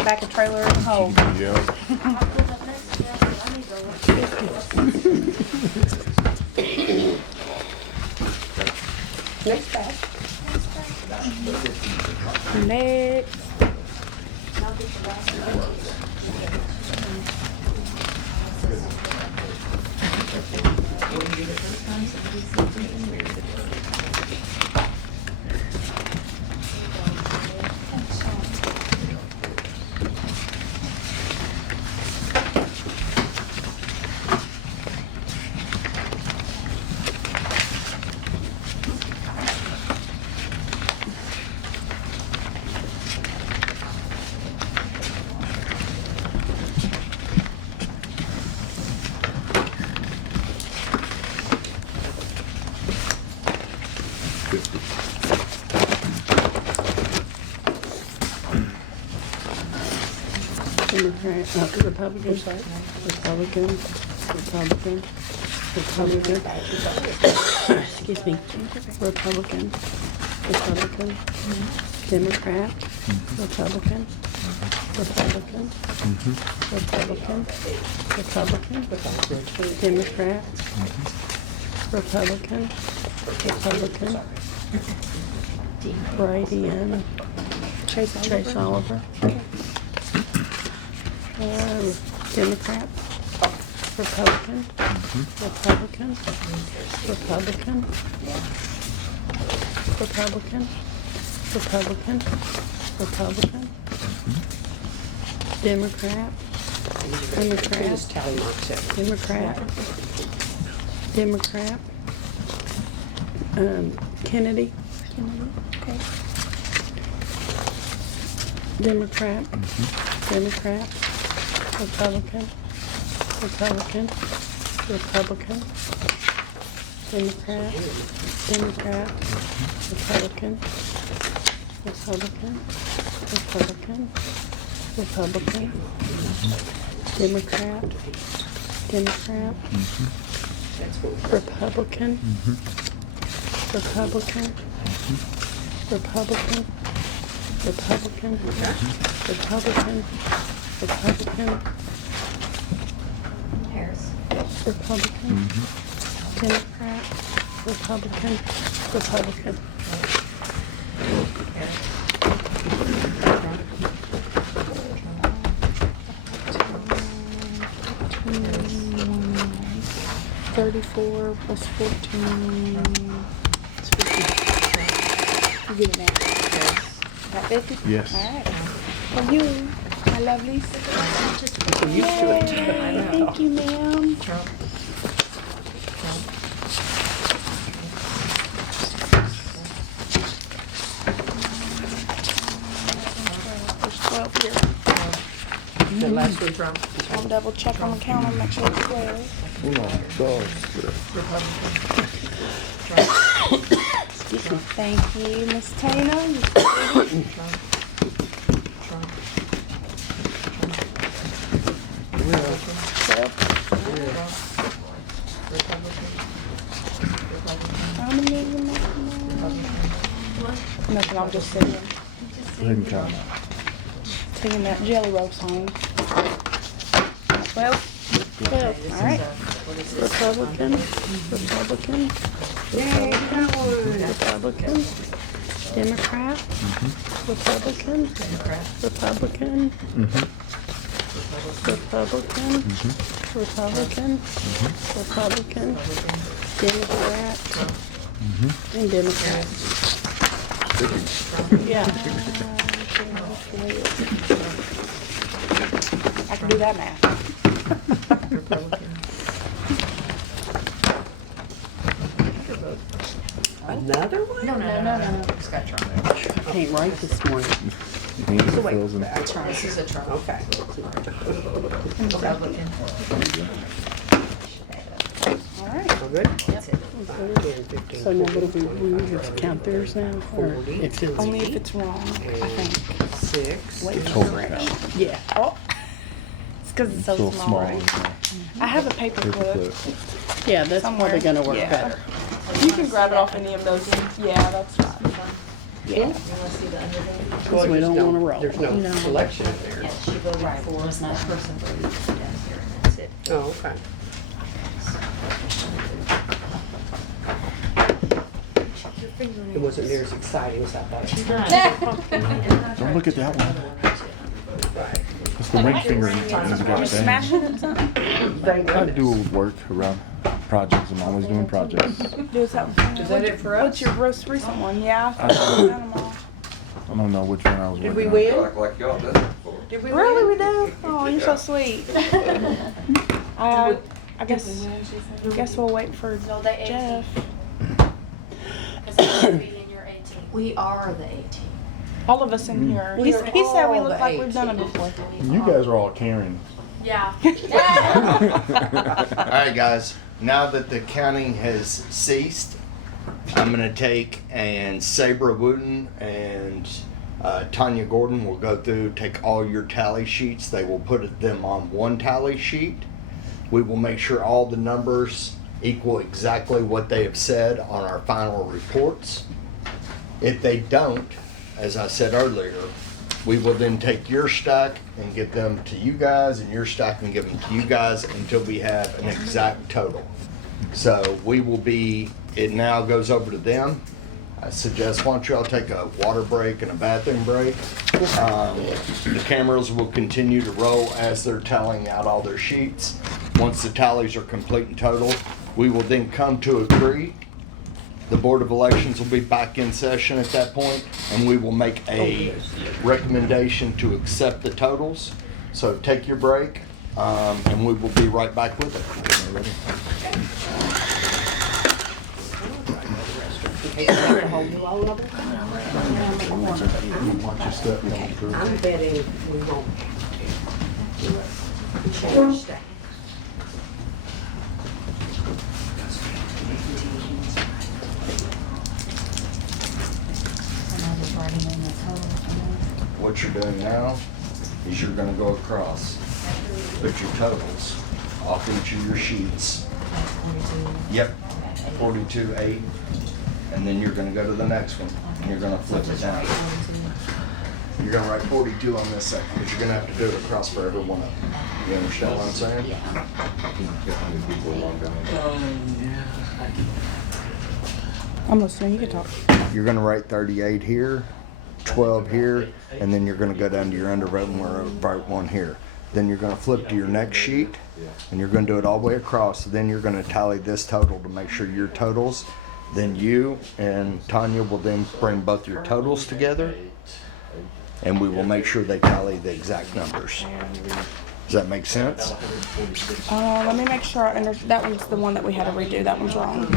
Back a trailer in the hole. yeah. Next batch. Next. Democrat, Republican, Republican, Republican, Republican, excuse me, Republican, Republican, Democrat, Republican, Republican, Republican, Republican, Democrat, Republican, Republican, Brady and Chase Oliver. Democrat, Republican, Republican, Republican, Republican, Republican, Republican, Democrat, Democrat, Democrat, Democrat, Kennedy, Okay. Democrat, Democrat, Republican, Republican, Republican, Democrat, Democrat, Republican, Republican, Republican, Republican, Democrat, Democrat, Republican, Republican, Republican, Republican, Republican, Republican, Harris. Republican, Democrat, Republican, Republican. $34 plus 14. It's 50. You get it now. About 50? Yes. All right. For you, my lovelies. You're used to it. Yay, thank you, ma'am. There's 12 here. The last one from. I'll double check on the counter, make sure it's 12. Oh my gosh. Excuse me. Thank you, Miss Tina. You How many are you making now? Nothing, I'm just saying. Go ahead and count. Taking that jelly roll home. 12. 12. All right. Republican, Republican, Republican, Democrat, Republican, Republican, Republican, Republican, Republican, Democrat, and Democrat. Yeah. I can do that math. Another one? No. It's got Trump. I can't write this morning. Hands So wait, fills in. This is a Trump. Okay. Republican. All right. All good? That's it. 15, So now what do we just count theirs now? Or 40. if it's Only if it's wrong, I think. 6. Wait, Total correction. count. Yeah. Oh. It's because it's so So small, small. right? I have a paper clip. Paperclip. Yeah, that's Somewhere. probably gonna work Yeah. better. You can grab it off any of those. Yeah, that's fine. Yeah. Because we don't wanna roll. There's no No. selection in there. Yes, she voted for, it's not person for each down here, and that's it. Oh, okay. It wasn't near as exciting as I thought. Don't look at that one. That's the ring finger. You Got smash it at something? Thank I goodness. do work around projects. I'm always doing projects. Do something. Is that it for us? What's your most recent one? Yeah. I I've done them all. I don't know which one I was Did working we on. win? Like y'all done it before. Did we Really, we win? do? Oh, you're so sweet. I guess we'll wait for No, they 18. Jeff. Because it's gonna be in your 18. We are the 18. All of us in here. We He are said we all look the like we've done it 18. before. You guys are all caring. Yeah. All right, guys. Now that the counting has ceased, I'm gonna take and Sabra Wooten and Tanya Gordon will go through, take all your tally sheets. They will put them on one tally sheet. We will make sure all the numbers equal exactly what they have said on our final reports. If they don't, as I said earlier, we will then take your stack and give them to you guys, and your stack and give them to you guys until we have an exact total. So we will be, it now goes over to them. I suggest, why don't you all take a water break and a bathroom break. The cameras will continue to roll as they're tallying out all their sheets. Once the tallies are complete and total, we will then come to agree. The Board of Elections will be back in session at that point, and we will make a recommendation to accept the totals. So take your break, and we will be right back with it. Watch your step going through. I'm betting we won't. Change stack. What you're doing now is you're gonna go across, put your totals off each of your sheets. Yep, 42.8, and then you're gonna go to the next one, and you're gonna flip it down. You're gonna write 42 on this second, but you're gonna have to do it across for every one of them. You understand what I'm saying? I'm listening, you can talk. You're gonna write 38 here, 12 here, and then you're gonna go down to your undervote and write one here. Then you're gonna flip to your next sheet, and you're gonna do it all the way across. Then you're gonna tally this total to make sure your totals. Then you and Tanya will then bring both your totals together, and we will make sure they tally the exact numbers. Does that make sense? Let me make sure I understand. That one's the one that we had to redo. That one's wrong.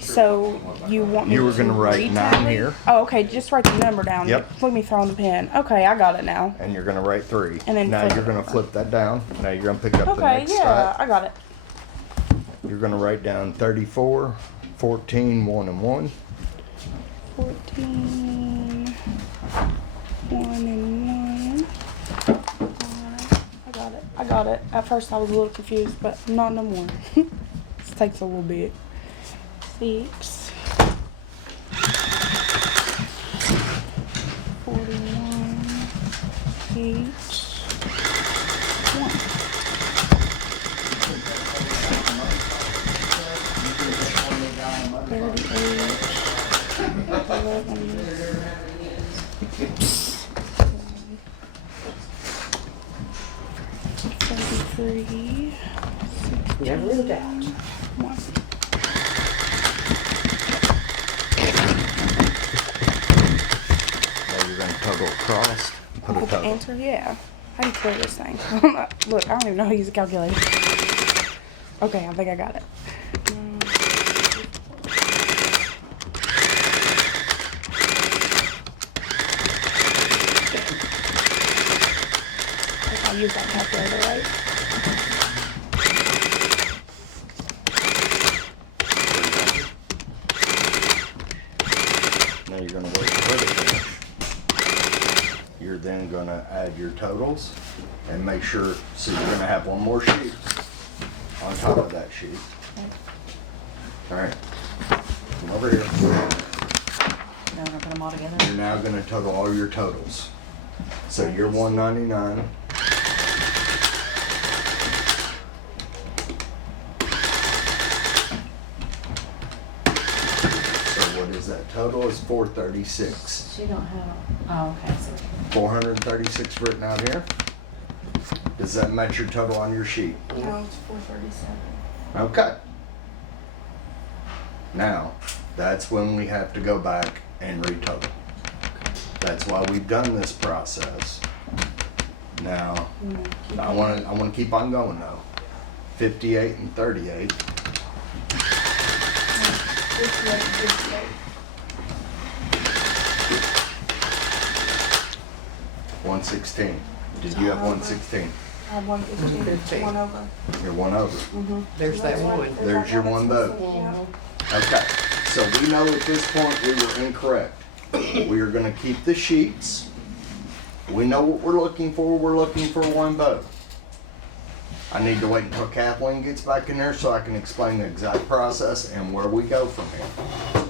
So you want me You were to gonna write 9 retally? here. Oh, okay. Just write the number down. Yep. Let me throw in the pen. Okay, I got it now. And you're gonna write 3. And then now flip you're it gonna over. flip that down. Now you're gonna pick up the Okay, next yeah, stack. I got it. You're gonna write down 34, 14, 1 and 1. 14, 1 and 1. I got it. At first I was a little confused, but not no more. This takes a little bit. 6, 41, 8, 1. 33, Never in doubt. 1. Now you're gonna total across. Put a Put the total. answer? Yeah. How do you clear this thing? Look, I don't even know how to use a calculator. Okay, I think I got it. I'll use that calculator, right? Now you're gonna wait for it to finish. You're then gonna add your totals and make sure, so you're gonna have one more sheet on top of that sheet. Alright, come over here. Now we're gonna put them all together. You're now gonna total all your totals. So you're 199. So what is that total? Is 436. She don't have, oh, okay, so. 436 written out here. Does that match your total on your sheet? No, it's 437. Okay. Now, that's when we have to go back and retotal. That's why we've done this process. Now, I wanna keep on going though. 58 and 38. 116. Did you have 116? I have 115. 1 over. You're 1 over. There's that one. There's your one vote. Okay, so we know at this point we were incorrect. We are gonna keep the sheets. We know what we're looking for. We're looking for one vote. I need to wait until Kathleen gets back in there so I can explain the exact process and where we go from here.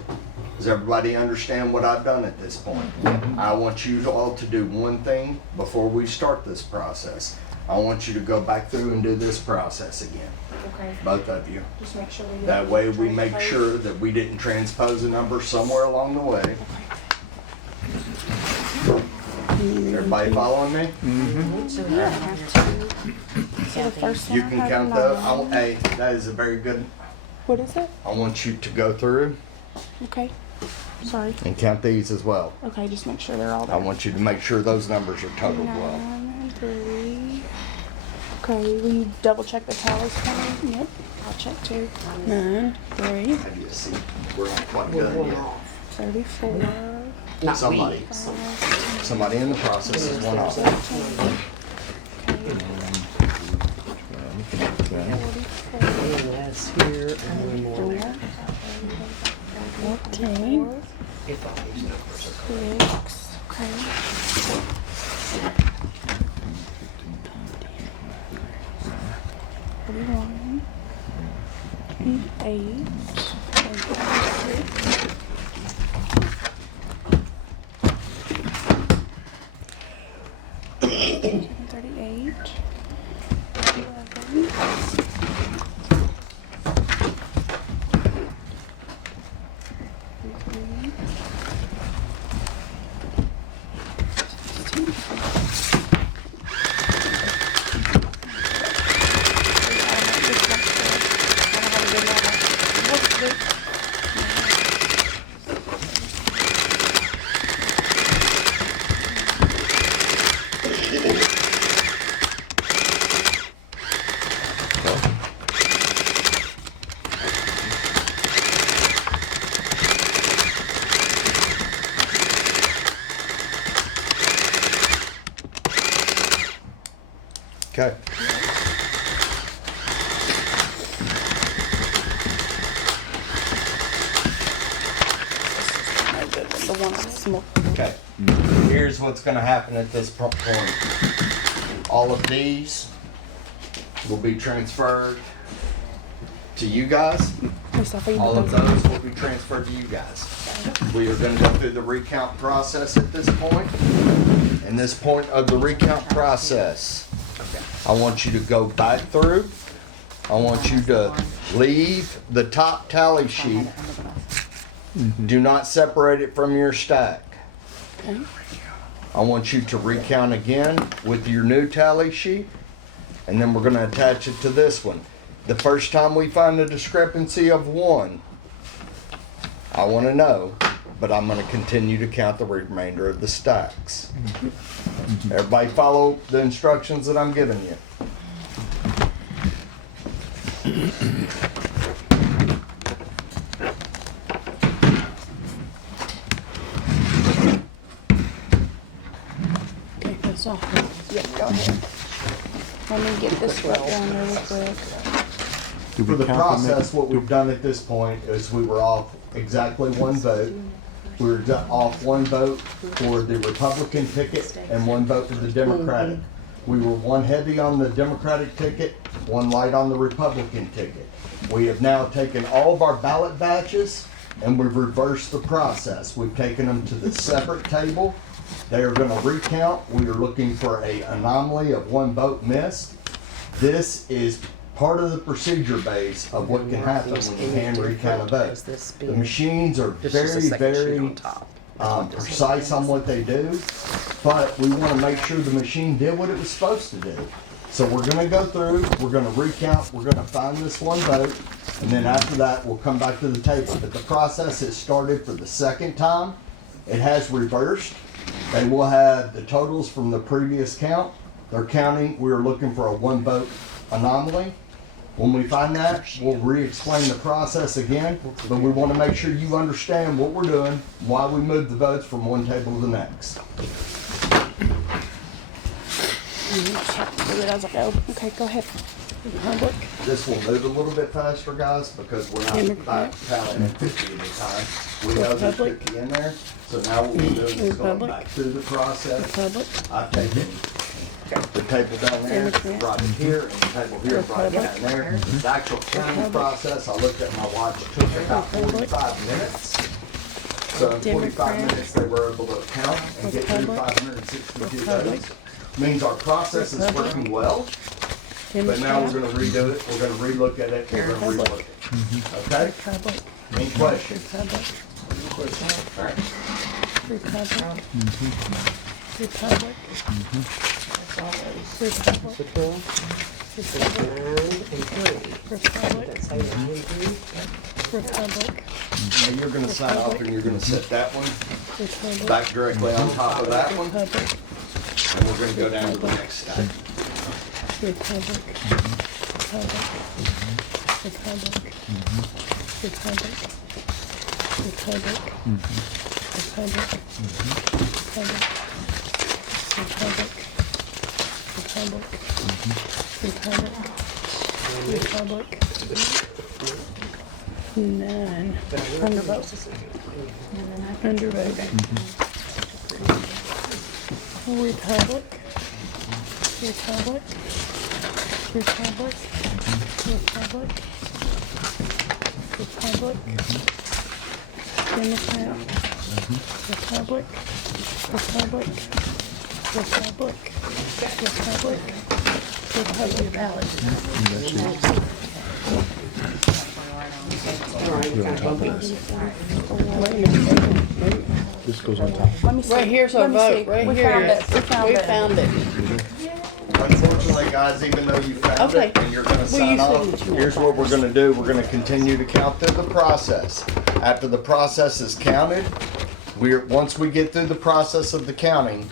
Does everybody understand what I've done at this point? I want you all to do one thing before we start this process. I want you to go back through and do this process again, Okay. both of you. Just make sure we do That way we make transpose. sure that we didn't transpose a number somewhere along the way. Everybody following me? So So the first one You I can had count 9. the, hey, that is a very good, What is it? I want you to go through Okay. Sorry. and count these as well. Okay, just make sure they're all I there. want you to make sure those numbers are totaled well. 9 and 3. Okay, will you double check the tallies for me? Yep. I'll check too. 9, 3, How do you see? We're not quite done yet. 34, Not Somebody, we. somebody in the process is one off. 44, That's here and one more. 14, If I use that for a second. 6, okay. 41, 8, 38, 11, Okay. The one that's small. Okay. Here's what's gonna happen at this point. All of these will be transferred to you guys. All of those will be transferred to you guys. We are gonna go through the recount process at this point. In this point of the recount process, I want you to go back through. I want you to leave the top tally sheet. Do not separate it from your stack. I want you to recount again with your new tally sheet, and then we're gonna attach it to this one. The first time we find a discrepancy of 1, I wanna know, but I'm gonna continue to count the remainder of the stacks. Everybody follow the instructions that I'm giving you. Okay, that's all. Yep, go ahead. Let me get this right down there real quick. Do For we the count process, what we've done at this point is we were off exactly 1 vote. We were off 1 vote for the Republican ticket and 1 vote for the Democratic. We were 1 heavy on the Democratic ticket, 1 light on the Republican ticket. We have now taken all of our ballot batches and we've reversed the process. We've taken them to the separate table. They are gonna recount. We are looking for a anomaly of 1 vote missed. This is part of the procedure base of what can happen when you hand recount a vote. The machines are very precise on what they do, but we want to make sure the machine did what it was supposed to do. So we're going to go through, we're going to recount, we're going to find this 1 vote, and then after that we'll come back to the table. But the process has started for the 2nd time. It has reversed. They will have the totals from the previous count. They're counting, we are looking for a 1 vote anomaly. When we find that, we'll re-explain the process again, but we want to make sure you understand what we're doing, why we moved the votes from one table to the next. Do it as I go. Okay, go ahead. Republic. This will move a little bit faster, guys, because we're not back tallying at 50 at a time. We know there's 50 in there, so now what we're doing is going back through the process. Republic. I've taken the table down there, brought it here, and the table here, brought it down there. The actual counting process, I looked at my watch, it took about 45 minutes. So in 45 minutes, they were able to count and get through 562 votes. Means our process is working well, but now we're gonna redo it, we're gonna relook at it, we're gonna relook it. Okay? Republic. Any questions? Republic. All right. Republic. Republic. Republic. Now you're gonna sign off and you're gonna set that one back directly on top of that one. And we're gonna go down to the next step. Republic. Republic. Republic. Republic. Republic. Republic. Republic. Republic. Republic. None. Undervote. Undervote. Republic. Republic. Republic. Republic. Republic. Democrat. Republic. Republic. Republic. Republic. Republic ballot. You're on top of this. This goes on top. Let me see. Right here's our Let me vote, see. right We here. found it. We found We it. found it. Unfortunately, guys, even though you found Okay. it and you're gonna Well, sign you said off, that you here's what we're gonna do. We're gonna continue to count through the process. After the process is counted, once we get through the process of the counting,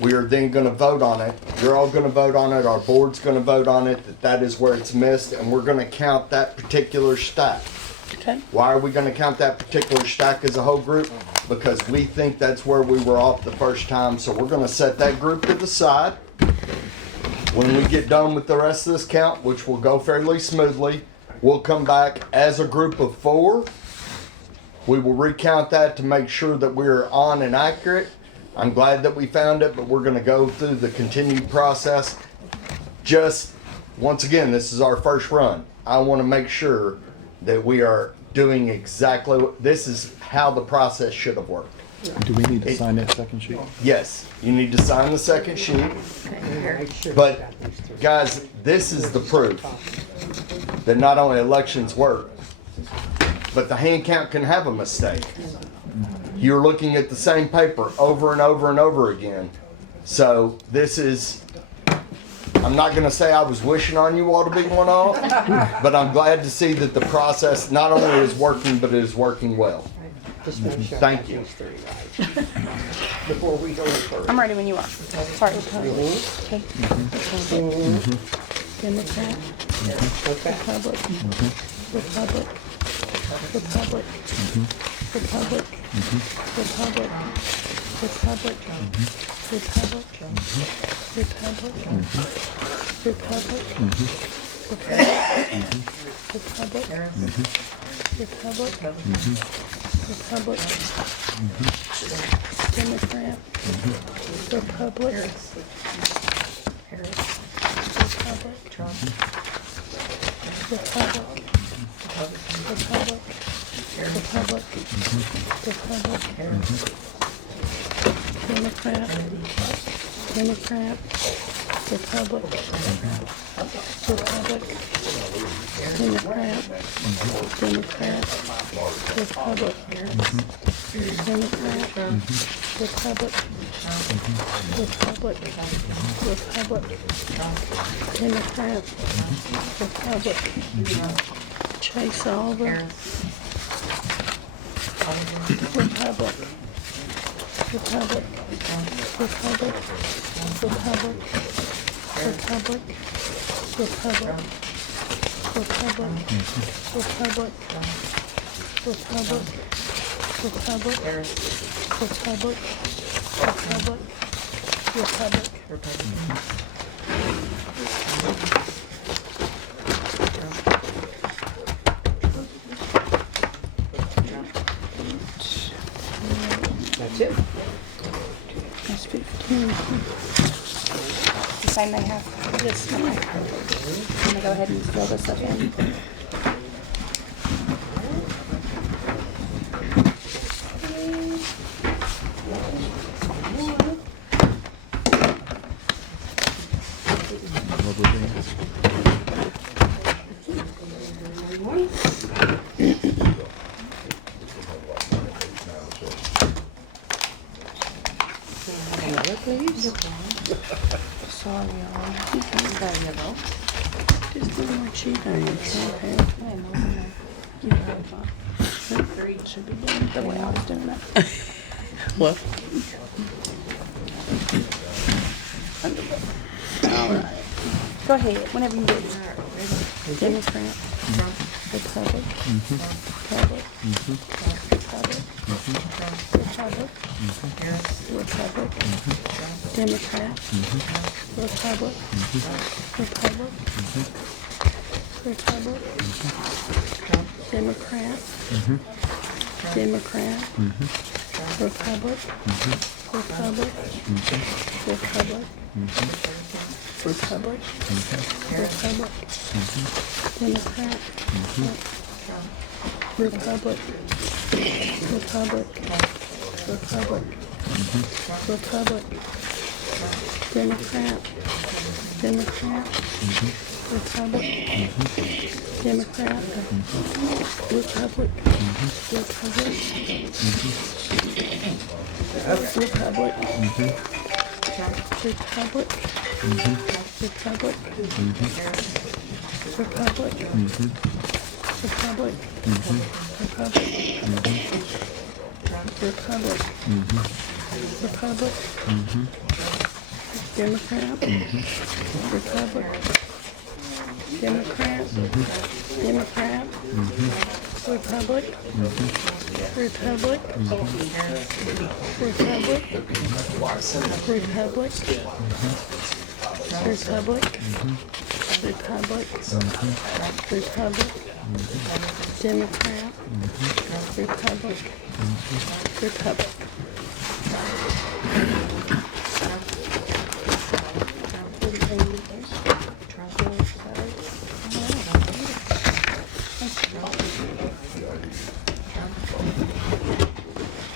we are then gonna vote on it. You're all gonna vote on it, our board's gonna vote on it, that is where it's missed, and we're gonna count that particular stack. Okay. Why are we gonna count that particular stack as a whole group? Because we think that's where we were off the first time, so we're gonna set that group to the side. When we get done with the rest of this count, which will go fairly smoothly, we'll come back as a group of 4. We will recount that to make sure that we're on and accurate. I'm glad that we found it, but we're gonna go through the continued process. Just, once again, this is our first run. I wanna make sure that we are doing exactly this is how the process should have worked. Do we need to sign that second sheet? Yes, you need to sign the second sheet. But guys, this is the proof that not only elections work, but the hand count can have a mistake. You're looking at the same paper over and over and over again. So this is, I'm not gonna say I was wishing on you all to be one off, but I'm glad to see that the process not only is working, but it is working well. Thank you. Before we go further. I'm ready when you are. Sorry. Okay. Democrat. Republic. Republic. Republic. Republic. Republic. Republic. Republic. Republic. Republic. Republic. Republic. Republic. Democrat. Republic. Republic. Trump. Republic. Republic. Republic. Republic. Democrat. Democrat. Republic. Republic. Democrat. Democrat. Republic. Democrat. Republic. Republic. Republic. Democrat. Republic. Chase Oliver. Republic. Republic. Republic. Republic. Republic. Republic. Republic. Republic. Republic. Republic. Republic. Republic. Republic. That's it. That's 15. The same they have. Yes, ma'am. I'm gonna go ahead and fill this up in. Rubber bands. Another, please. Sorry, y'all. Just do my cheat on you. Okay. Should be done the way I was doing it. Well. Alright. Go ahead, whenever you get. Democrat. Republic. Republic. Republic. Republic. Republic. Democrat. Republic. Republic. Republic. Democrat. Democrat. Republic. Republic. Republic. Republic. Republic. Democrat. Republic. Republic. Republic. Republic. Democrat. Democrat. Republic, Democrat, Republic, Republic, Republic, Republic, Republic, Republic, Republic, Republic, Republic, Democrat, Republic, Democrat, Democrat, Republic, Republic, Republic, Republic, Republic, Republic, Republic, Democrat, Republic, Republic.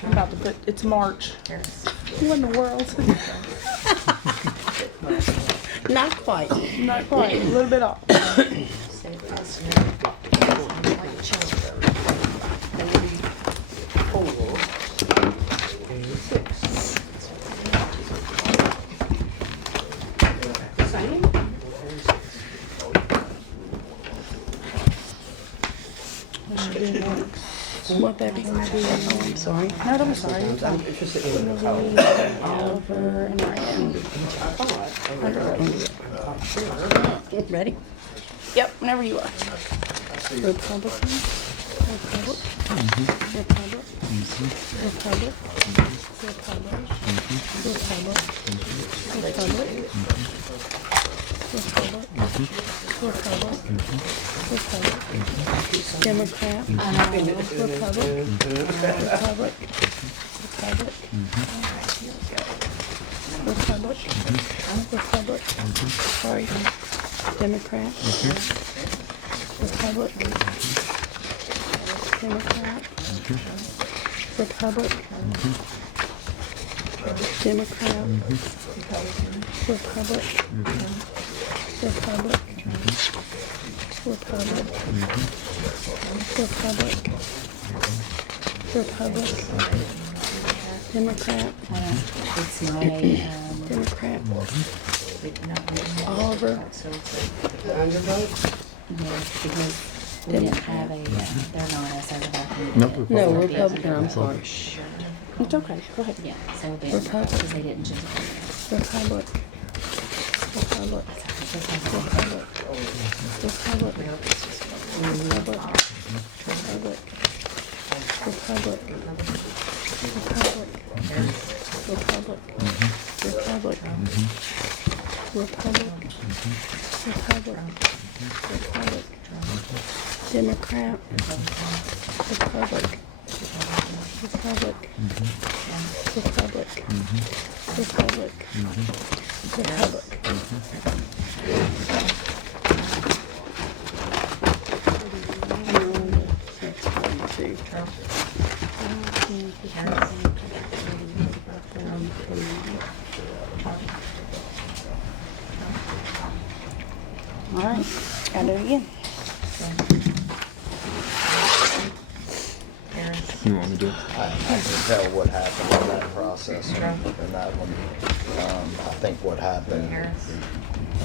I'm about to put, it's March. What in the world? Not quite. Not quite, a little bit off. What that be? Oh, I'm sorry. No, I'm sorry. Oliver and Ryan. Ready? Yep, whenever you are. Republican, Republic, Republic, Republic, Republic, Republic, Republic, Republic, Republic, Republic, Democrat, Republic, Republic, Republic, Republic, Republic, sorry, Democrat, Republic, Democrat, Republic, Democrat, Republic, Republic, Republic, Republic, Republic, Democrat, It's not a, Democrat, Oliver, yeah, because we didn't have a, they're not us as a document. No, Republican, I'm sorry. it's okay, go ahead. Yeah, so it'll be, Republic. because they didn't choose it. Republic, Republic, Republic, Republic, Republic, Republic, Republic, Republic, Republic, Republic, Republic, Republic, Republic, Democrat, Republic, Republic, Republic, Republic, Republic. All right, gotta do it again. You want me to do it? I can tell what happened in that process in that one. I think what happened,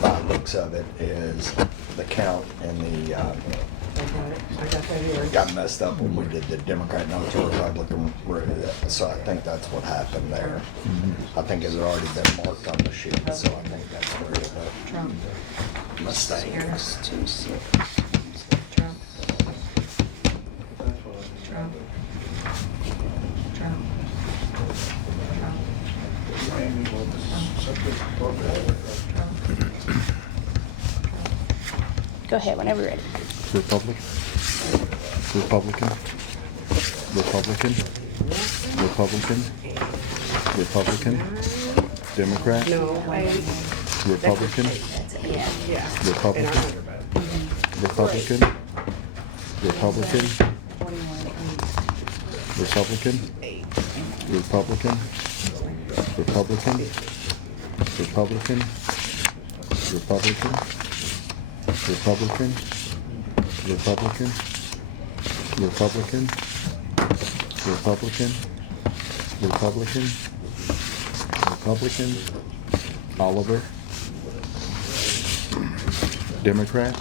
by the looks of it, is the count and the, got messed up when we did the Democrat notes to Republican. So I think that's what happened there. I think it had already been marked on the sheet, so I think that's where the mistake is. Go ahead, whenever you're ready. Republic, Republican, Republican, Republican, Republican, Democrat, Republican, Republican, Republican, Republican, Republican, Republican, Republican, Republican, Republican, Republican, Republican, Republican, Republican, Republican, Republican, Oliver, Democrat,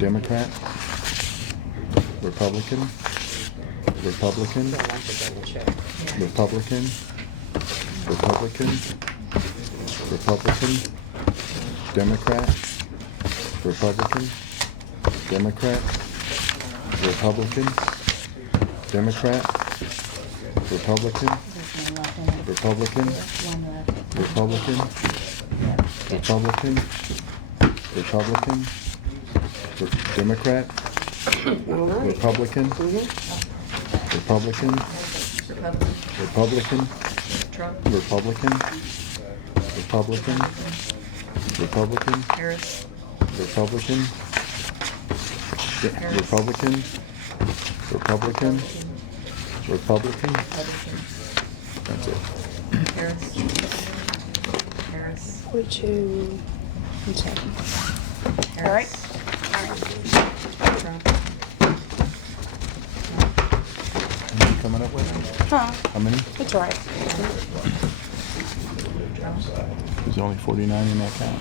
Democrat, Republican, Republican, Republican, Republican, Republican, Democrat, Republican, Democrat, Republican, Democrat, Republican, There's one left in it. Republican, One left. Republican, Republican, Republican, Democrat, Republican, Republican, Republican, Republican, Republican, Republican, Harris. Republican, Republican, Republican, Republican. That's it. Harris. Harris. 42 and 7. Harris. All right. Trump. How many coming up with? Huh? How many? That's all right. There's only 49 in that count.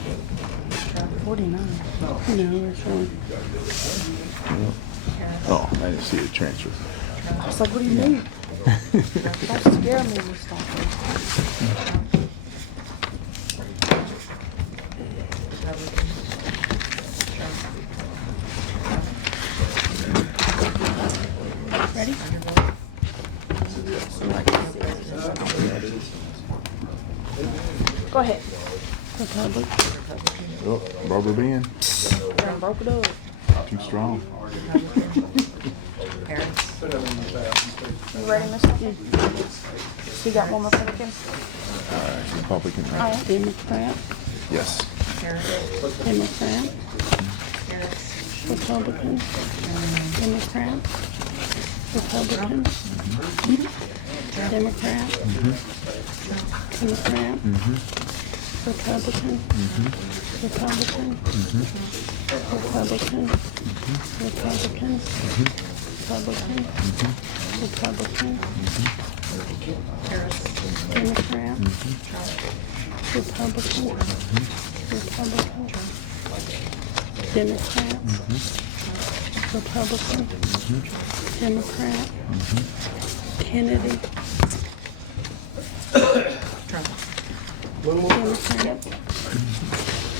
49. No, there's only. Oh, I didn't see the transfer. I was like, what do you mean? That scared me with something. Ready? Go ahead. Republic. Oh, rubber band. Done broke it up. Too strong. Harris. You ready, Mr. So you got one Republican? Republican. Democrat. Yes. Harris. Democrat. Harris. Republican. Democrat. Republican. Democrat. Democrat. Republican. Republican. Republican. Republican. Republican. Republican. Harris. Democrat. Republican. Republican. Democrat. Republican. Democrat. Kennedy. Trump. Democrat.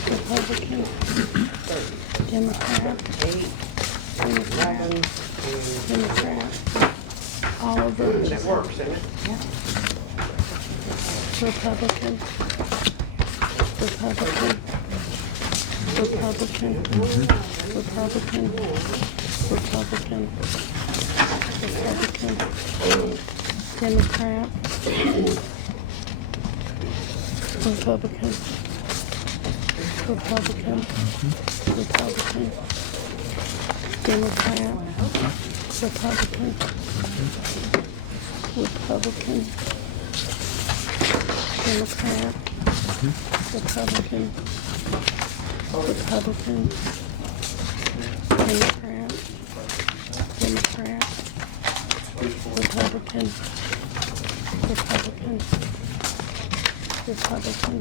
Republican. Democrat. Democrat. Democrat. Oliver. Republican. Republican. Republican. Republican. Republican. Republican. Democrat. Republican. Republican. Republican. Democrat. Republican. Republican. Democrat. Republican. Republican. Democrat. Democrat. Republican. Republican. Republican.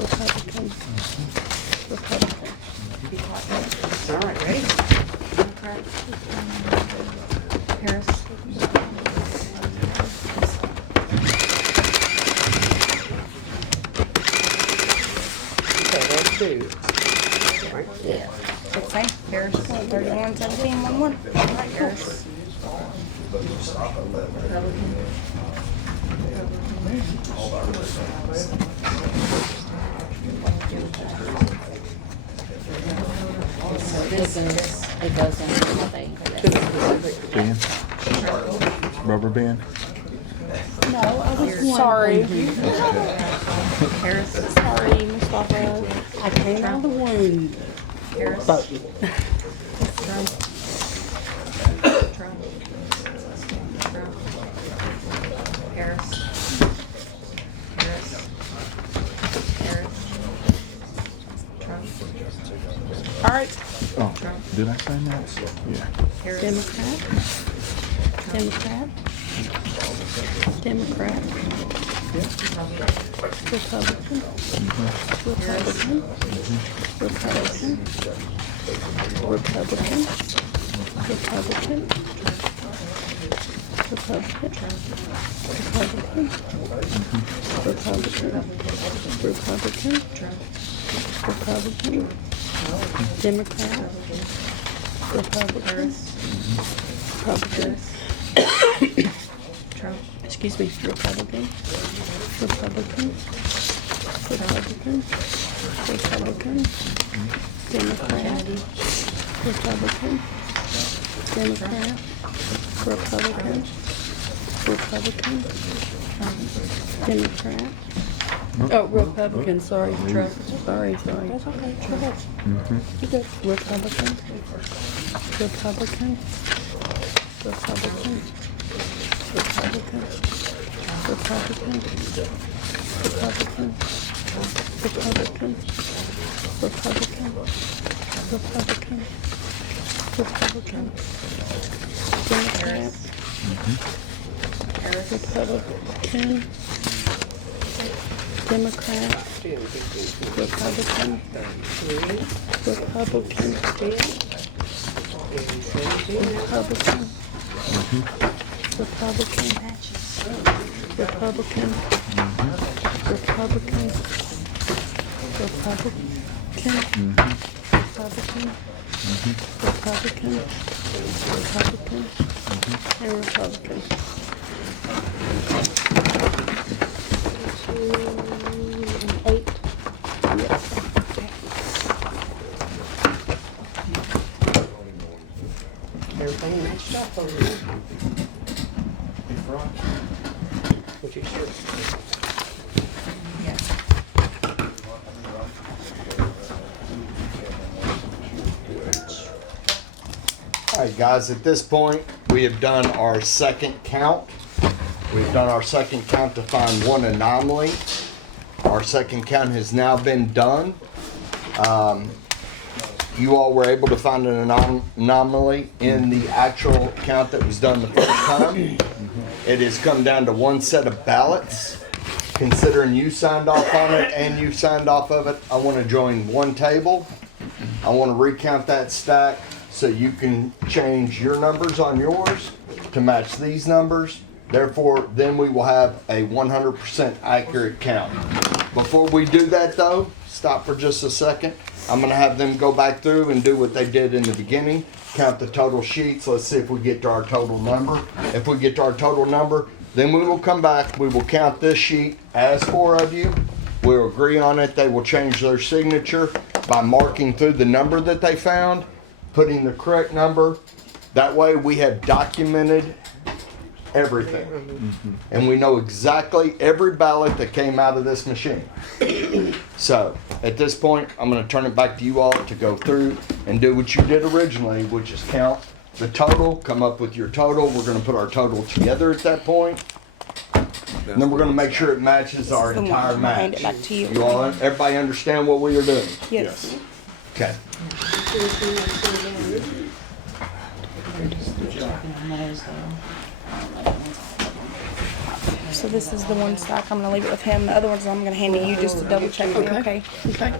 Republican. Republican. All right, ready? Democrat. Harris. Okay, that's two. Right? Yeah. 16. Harris. 31, 17, 1, 1. All right, Harris. So this is, it goes into the thing for this. Band. Rubber band. No, I was sorry. Harris. Sorry, Mustafa. I came out of the womb. Harris. Voting. Trump. Trump. Trump. Harris. Harris. Harris. Trump. did I sign that? Yeah. Democrat, Democrat, Democrat, Republican, Republican, Republican, Republican, Republican, Republican, Republican, Republican, Republican, Democrat, Republican, Republican, excuse me, Republican, Republican, Republican, Republican, Democrat, Republican, Democrat, Republican, Republican, Democrat. Oh, Republican, sorry. Sorry. That's okay. Go ahead. You good. Republican, Republican, Republican, Republican, Republican, Republican, Republican, Republican, Republican, Republican, Democrat, Republican, Democrat, Republican, Republican, Republican, Republican, Republican, Republican, Republican, Republican, Republican, and Republican. Eight. Yes. Everything matched up over there. Which is sure. Alright guys, at this point, we have done our second count. We've done our second count to find one anomaly. Our second count has now been done. You all were able to find an anomaly in the actual count that was done the first time. It has come down to one set of ballots. Considering you signed off on it and you signed off of it, I want to join one table. I want to recount that stack so you can change your numbers on yours to match these numbers. Therefore, then we will have a 100% accurate count. Before we do that though, stop for just a second. I'm gonna have them go back through and do what they did in the beginning, count the total sheets. Let's see if we get to our total number. If we get to our total number, then we will come back, we will count this sheet as 4 of you. We'll agree on it. They will change their signature by marking through the number that they found, putting the correct number. That way we have documented everything. And we know exactly every ballot that came out of this machine. So at this point, I'm going to turn it back to you all to go through and do what you did originally, which is count the total, come up with your total. We're going to put our total together at that point. And then we're going to make sure it matches our entire match. Hand it back to you. You all, everybody understand what we are doing? Yes. Okay. So this is the one stack. I'm gonna leave it with him. The other ones I'm gonna hand to you just to double check. Okay. Okay.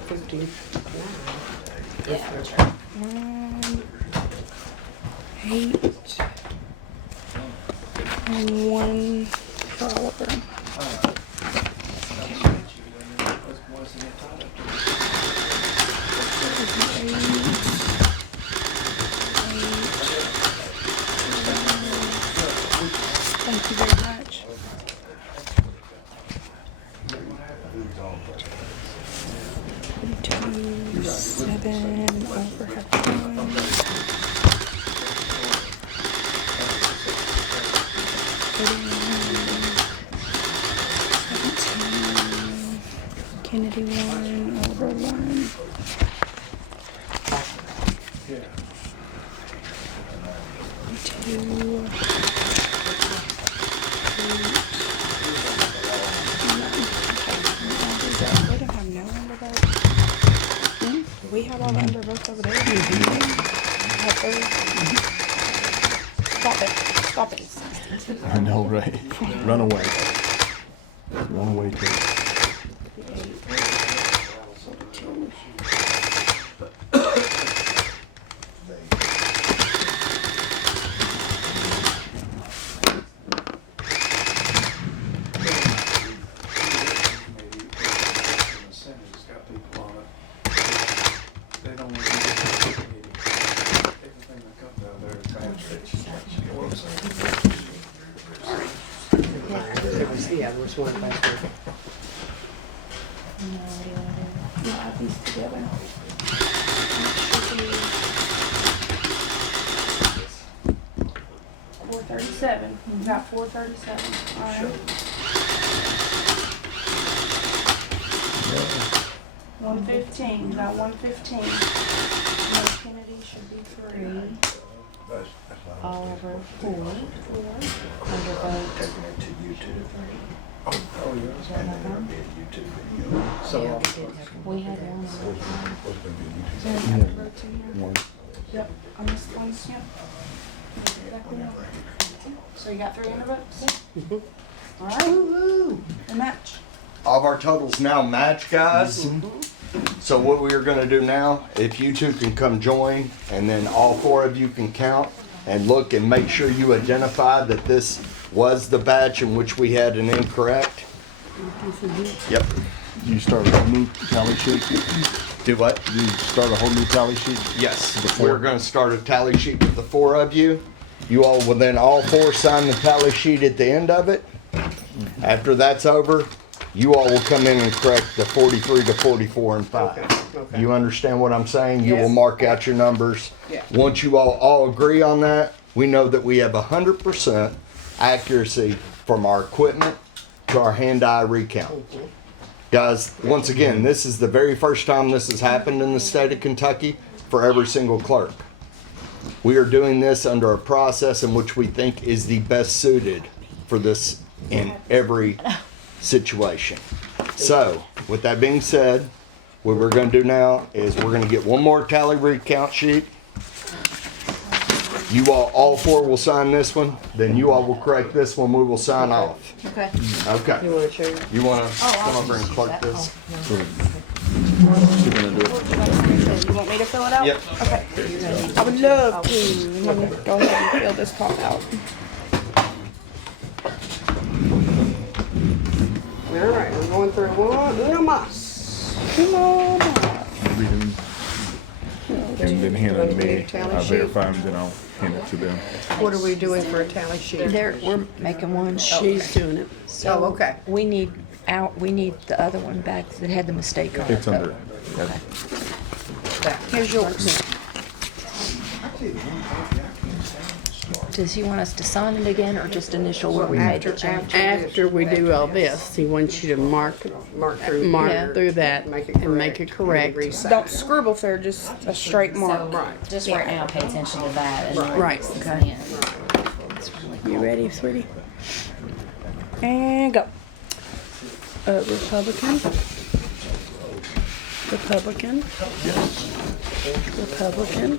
8 and 1 for Oliver. Thank you very much. 2, 7, overhead 1. 17, Kennedy 1, over 1. 2, 3, 9. We don't have no undervotes. We have all the undervotes over there. Stop it. Stop it. I know, right? Run away. Run away, Kate. Yeah, there was one last week. No, what do you wanna do? You add these together. $437. You got $437. All right. 115. You got 115. Miss Kennedy should be 3. Oliver, 4. Four. Undervote, Taking it to YouTube. 3. And then it'll be a YouTube video. Yeah, we did have, we had one. Is there any other votes in here? One. Yep. On this one, yep. Exactly. So you got 300 votes? All right. A match. All of our totals now match, guys. So what we are gonna do now, if you two can come join, and then all 4 of you can count and look and make sure you identify that this was the batch in which we had an incorrect. Yep. You start a whole new tally sheet? Do what? You start a whole new tally sheet? Yes. Before- We're gonna start a tally sheet with the 4 of you. You all will then all 4 sign the tally sheet at the end of it. After that's over, you all will come in and correct the 43 to 44 and 5. Okay. You understand what I'm saying? You will Yes. mark out your numbers. Yeah. Once you all agree on that, we know that we have 100% accuracy from our equipment to our hand-eye recount. Guys, once again, this is the very first time this has happened in the state of Kentucky for every single clerk. We are doing this under a process in which we think is the best suited for this in every situation. So, with that being said, what we're going to do now is we're going to get one more tally recount sheet. You all 4 will sign this one, then you all will correct this one, we will sign off. Okay. Okay. You wanna show you? You want to come over and clerk this? You're gonna do it? You want me to fill it out? Yep. Okay. I would love to. Let me go ahead and fill this top out. All right, we're going through uno más. Read them, and then hand it to me. Tally I'll sheet. verify them, then I'll hand it to them. What are we doing for a tally sheet? There, we're making one. She's doing it. So Oh, okay. we need we need the other one back that had the mistake on it. It's under, Okay. Here's yours. Does he want us to sign it again or just initial where we made the change? After we do all this, he wants you to mark through that Make it and make it correct. Don't scribble through, just a straight mark. Just right now, pay attention to that. And then Right. it's the end. It's really cool. You ready, sweetie? And go. Republican. Republican. Republican.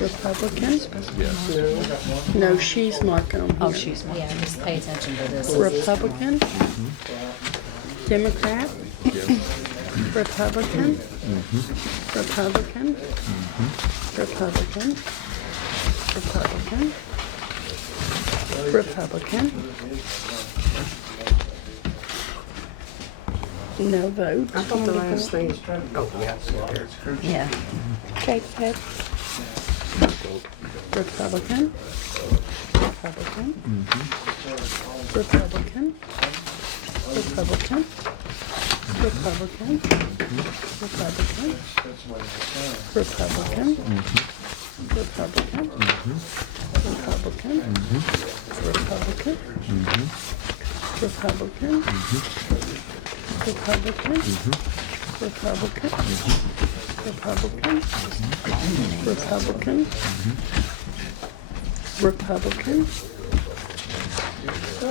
Republican. No, she's marking them. Oh, she's, yeah, just pay attention to this. Republican. Democrat. Republican. Republican. Republican. Republican. Republican. No vote. I thought the last thing, oh, yeah. Yeah. Okay, go ahead. Republican. Republican. Republican. Republican. Republican. Republican. Republican. Republican. Republican. Republican. Republican. Republican. Republican. Republican. Republican. Republican.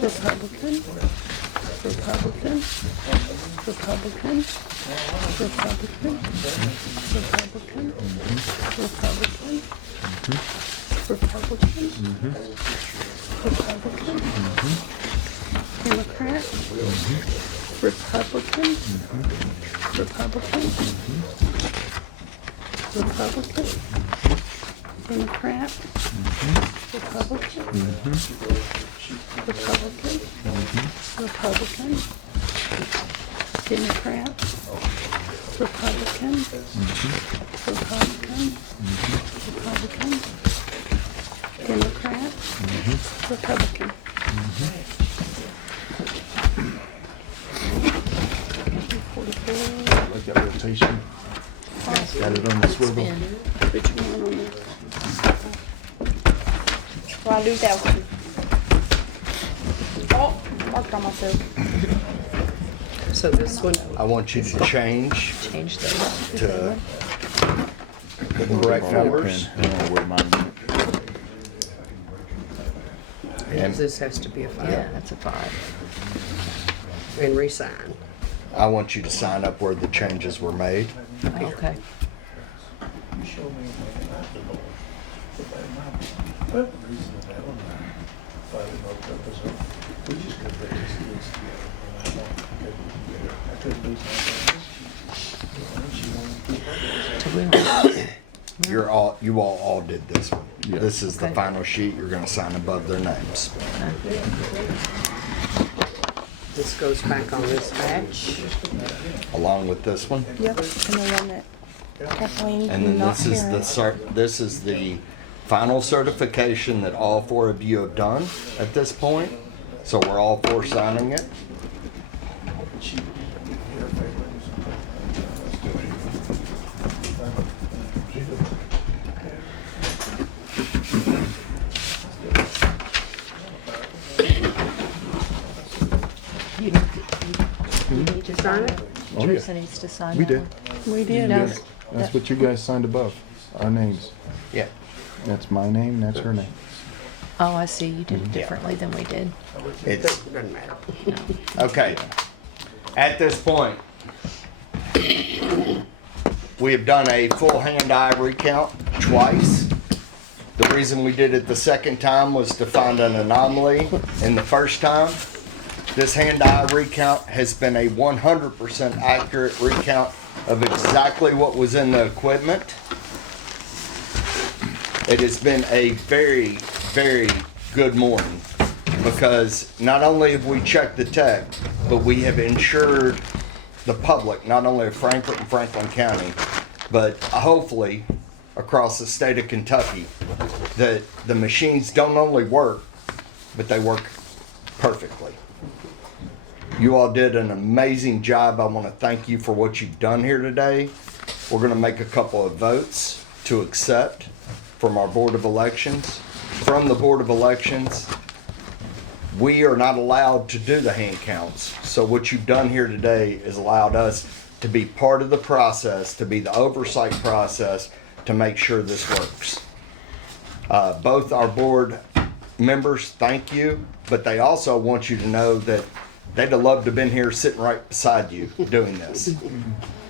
Republican. Republican, Republican, Republican, Republican, Republican, Republican, Republican, Democrat, Republican, Republican, Republican, Democrat, Republican, Republican, Republican, Democrat, Republican, Republican, Republican, Democrat, Republican. Like that rotation. Got it on the swivel. Which one on there? Well, I do that one. Oh, marked on myself. So this one, I want you to change Change those. to the correct numbers. I don't know where mine went. And this has to be a Yeah, 5 that's a 5. and re-sign. I want you to sign up where the changes were made. Okay. You all did this one. Yeah. This is the Okay. final sheet. You're gonna sign above their names. This goes back on this batch. Along with this one. Yep, and the one that Kathleen And then not this is carrying. this is the final certification that all 4 of you have done at this point. So we're all 4 signing it. You need to sign it? Oh, yeah. Teresa needs to sign We that did. one. We did. No. That's what you guys signed above. Our names. Yeah. That's my name, that's her name. Oh, I see. You did it differently than we did. It's Doesn't matter. okay. At this point, we have done a full hand-eye recount twice. The reason we did it the second time was to find an anomaly in the first time. This hand-eye recount has been a 100% accurate recount of exactly what was in the equipment. It has been a very, very good morning because not only have we checked the tech, but we have ensured the public, not only of Frankfort and Franklin County, but hopefully across the state of Kentucky, that the machines don't only work, but they work perfectly. You all did an amazing job. I want to thank you for what you've done here today. We're going to make a couple of votes to accept from our Board of Elections. From the Board of Elections, we are not allowed to do the hand counts. So what you've done here today is allowed us to be part of the process, to be the oversight process, to make sure this works. Both our board members, thank you, but they also want you to know that they'd have loved to have been here sitting right beside you doing this.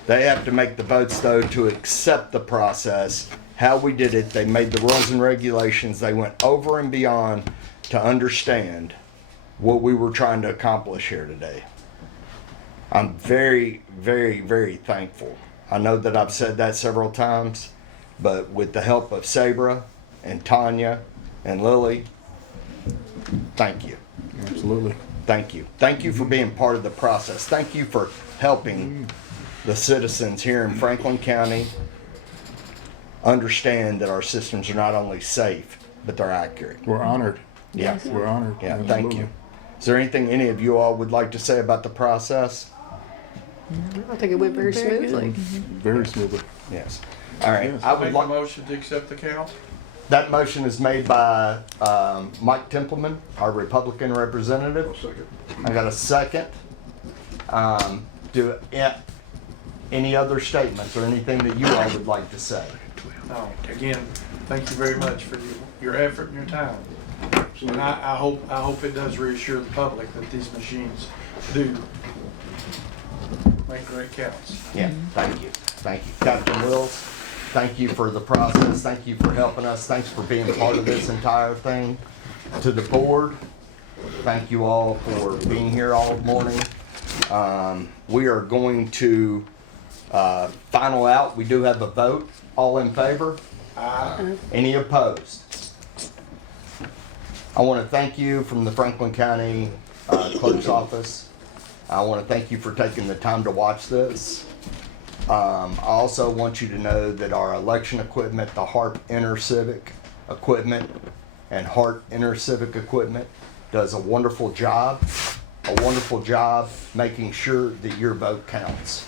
They have to make the votes though to accept the process, how we did it. They made the rules and regulations. They went over and beyond to understand what we were trying to accomplish here today. I'm very, very, very thankful. I know that I've said that several times, but with the help of Sabra and Tanya and Lily, thank you. Absolutely. Thank you. Thank you for being part of the process. Thank you for helping the citizens here in Franklin County understand that our systems are not only safe, but they're accurate. We're honored. Yeah. We're honored. Yeah, thank Absolutely. you. Is there anything any of you all would like to say about the process? I think it went very smoothly. Very smoothly. Yes. All right. Yes. I would Make a like, motion to accept the count. that motion is made by Mike Templeman, our Republican representative. I got a second. Any other statements or anything that you all would like to say? No, again, thank you very much for your effort and your time. And I hope it does reassure the public that these machines do make great counts. Yeah, thank you. Thank you. Captain Wills, thank you for the process. Thank you for helping us. Thanks for being part of this entire thing. To the board, thank you all for being here all morning. We are going to final out. We do have a vote. All in favor? Any opposed? I want to thank you from the Franklin County Clerk's Office. I want to thank you for taking the time to watch this. I also want you to know that our election equipment, the Harp InterCivic equipment and Hart InterCivic equipment, does a wonderful job making sure that your vote counts.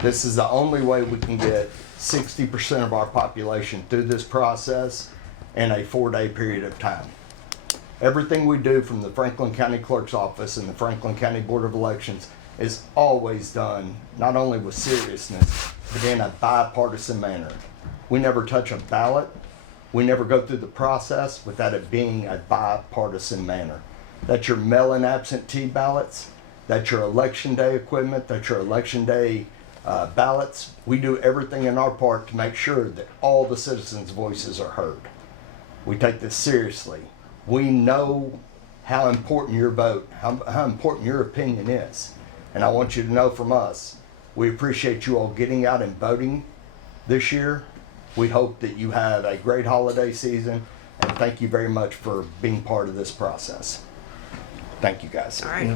This is the only way we can get 60% of our population through this process in a 4-day period of time. Everything we do from the Franklin County Clerk's Office and the Franklin County Board of Elections is always done not only with seriousness, but in a bipartisan manner. We never touch a ballot. We never go through the process without it being a bipartisan manner. That's your mail-in absentee ballots. That's your election day equipment. That's your election day ballots. We do everything in our part to make sure that all the citizens' voices are heard. We take this seriously. We know how important your vote, how important your opinion is. And I want you to know from us, we appreciate you all getting out and voting this year. We hope that you have a great holiday season, and thank you very much for being part of this process. Thank you, guys. All right.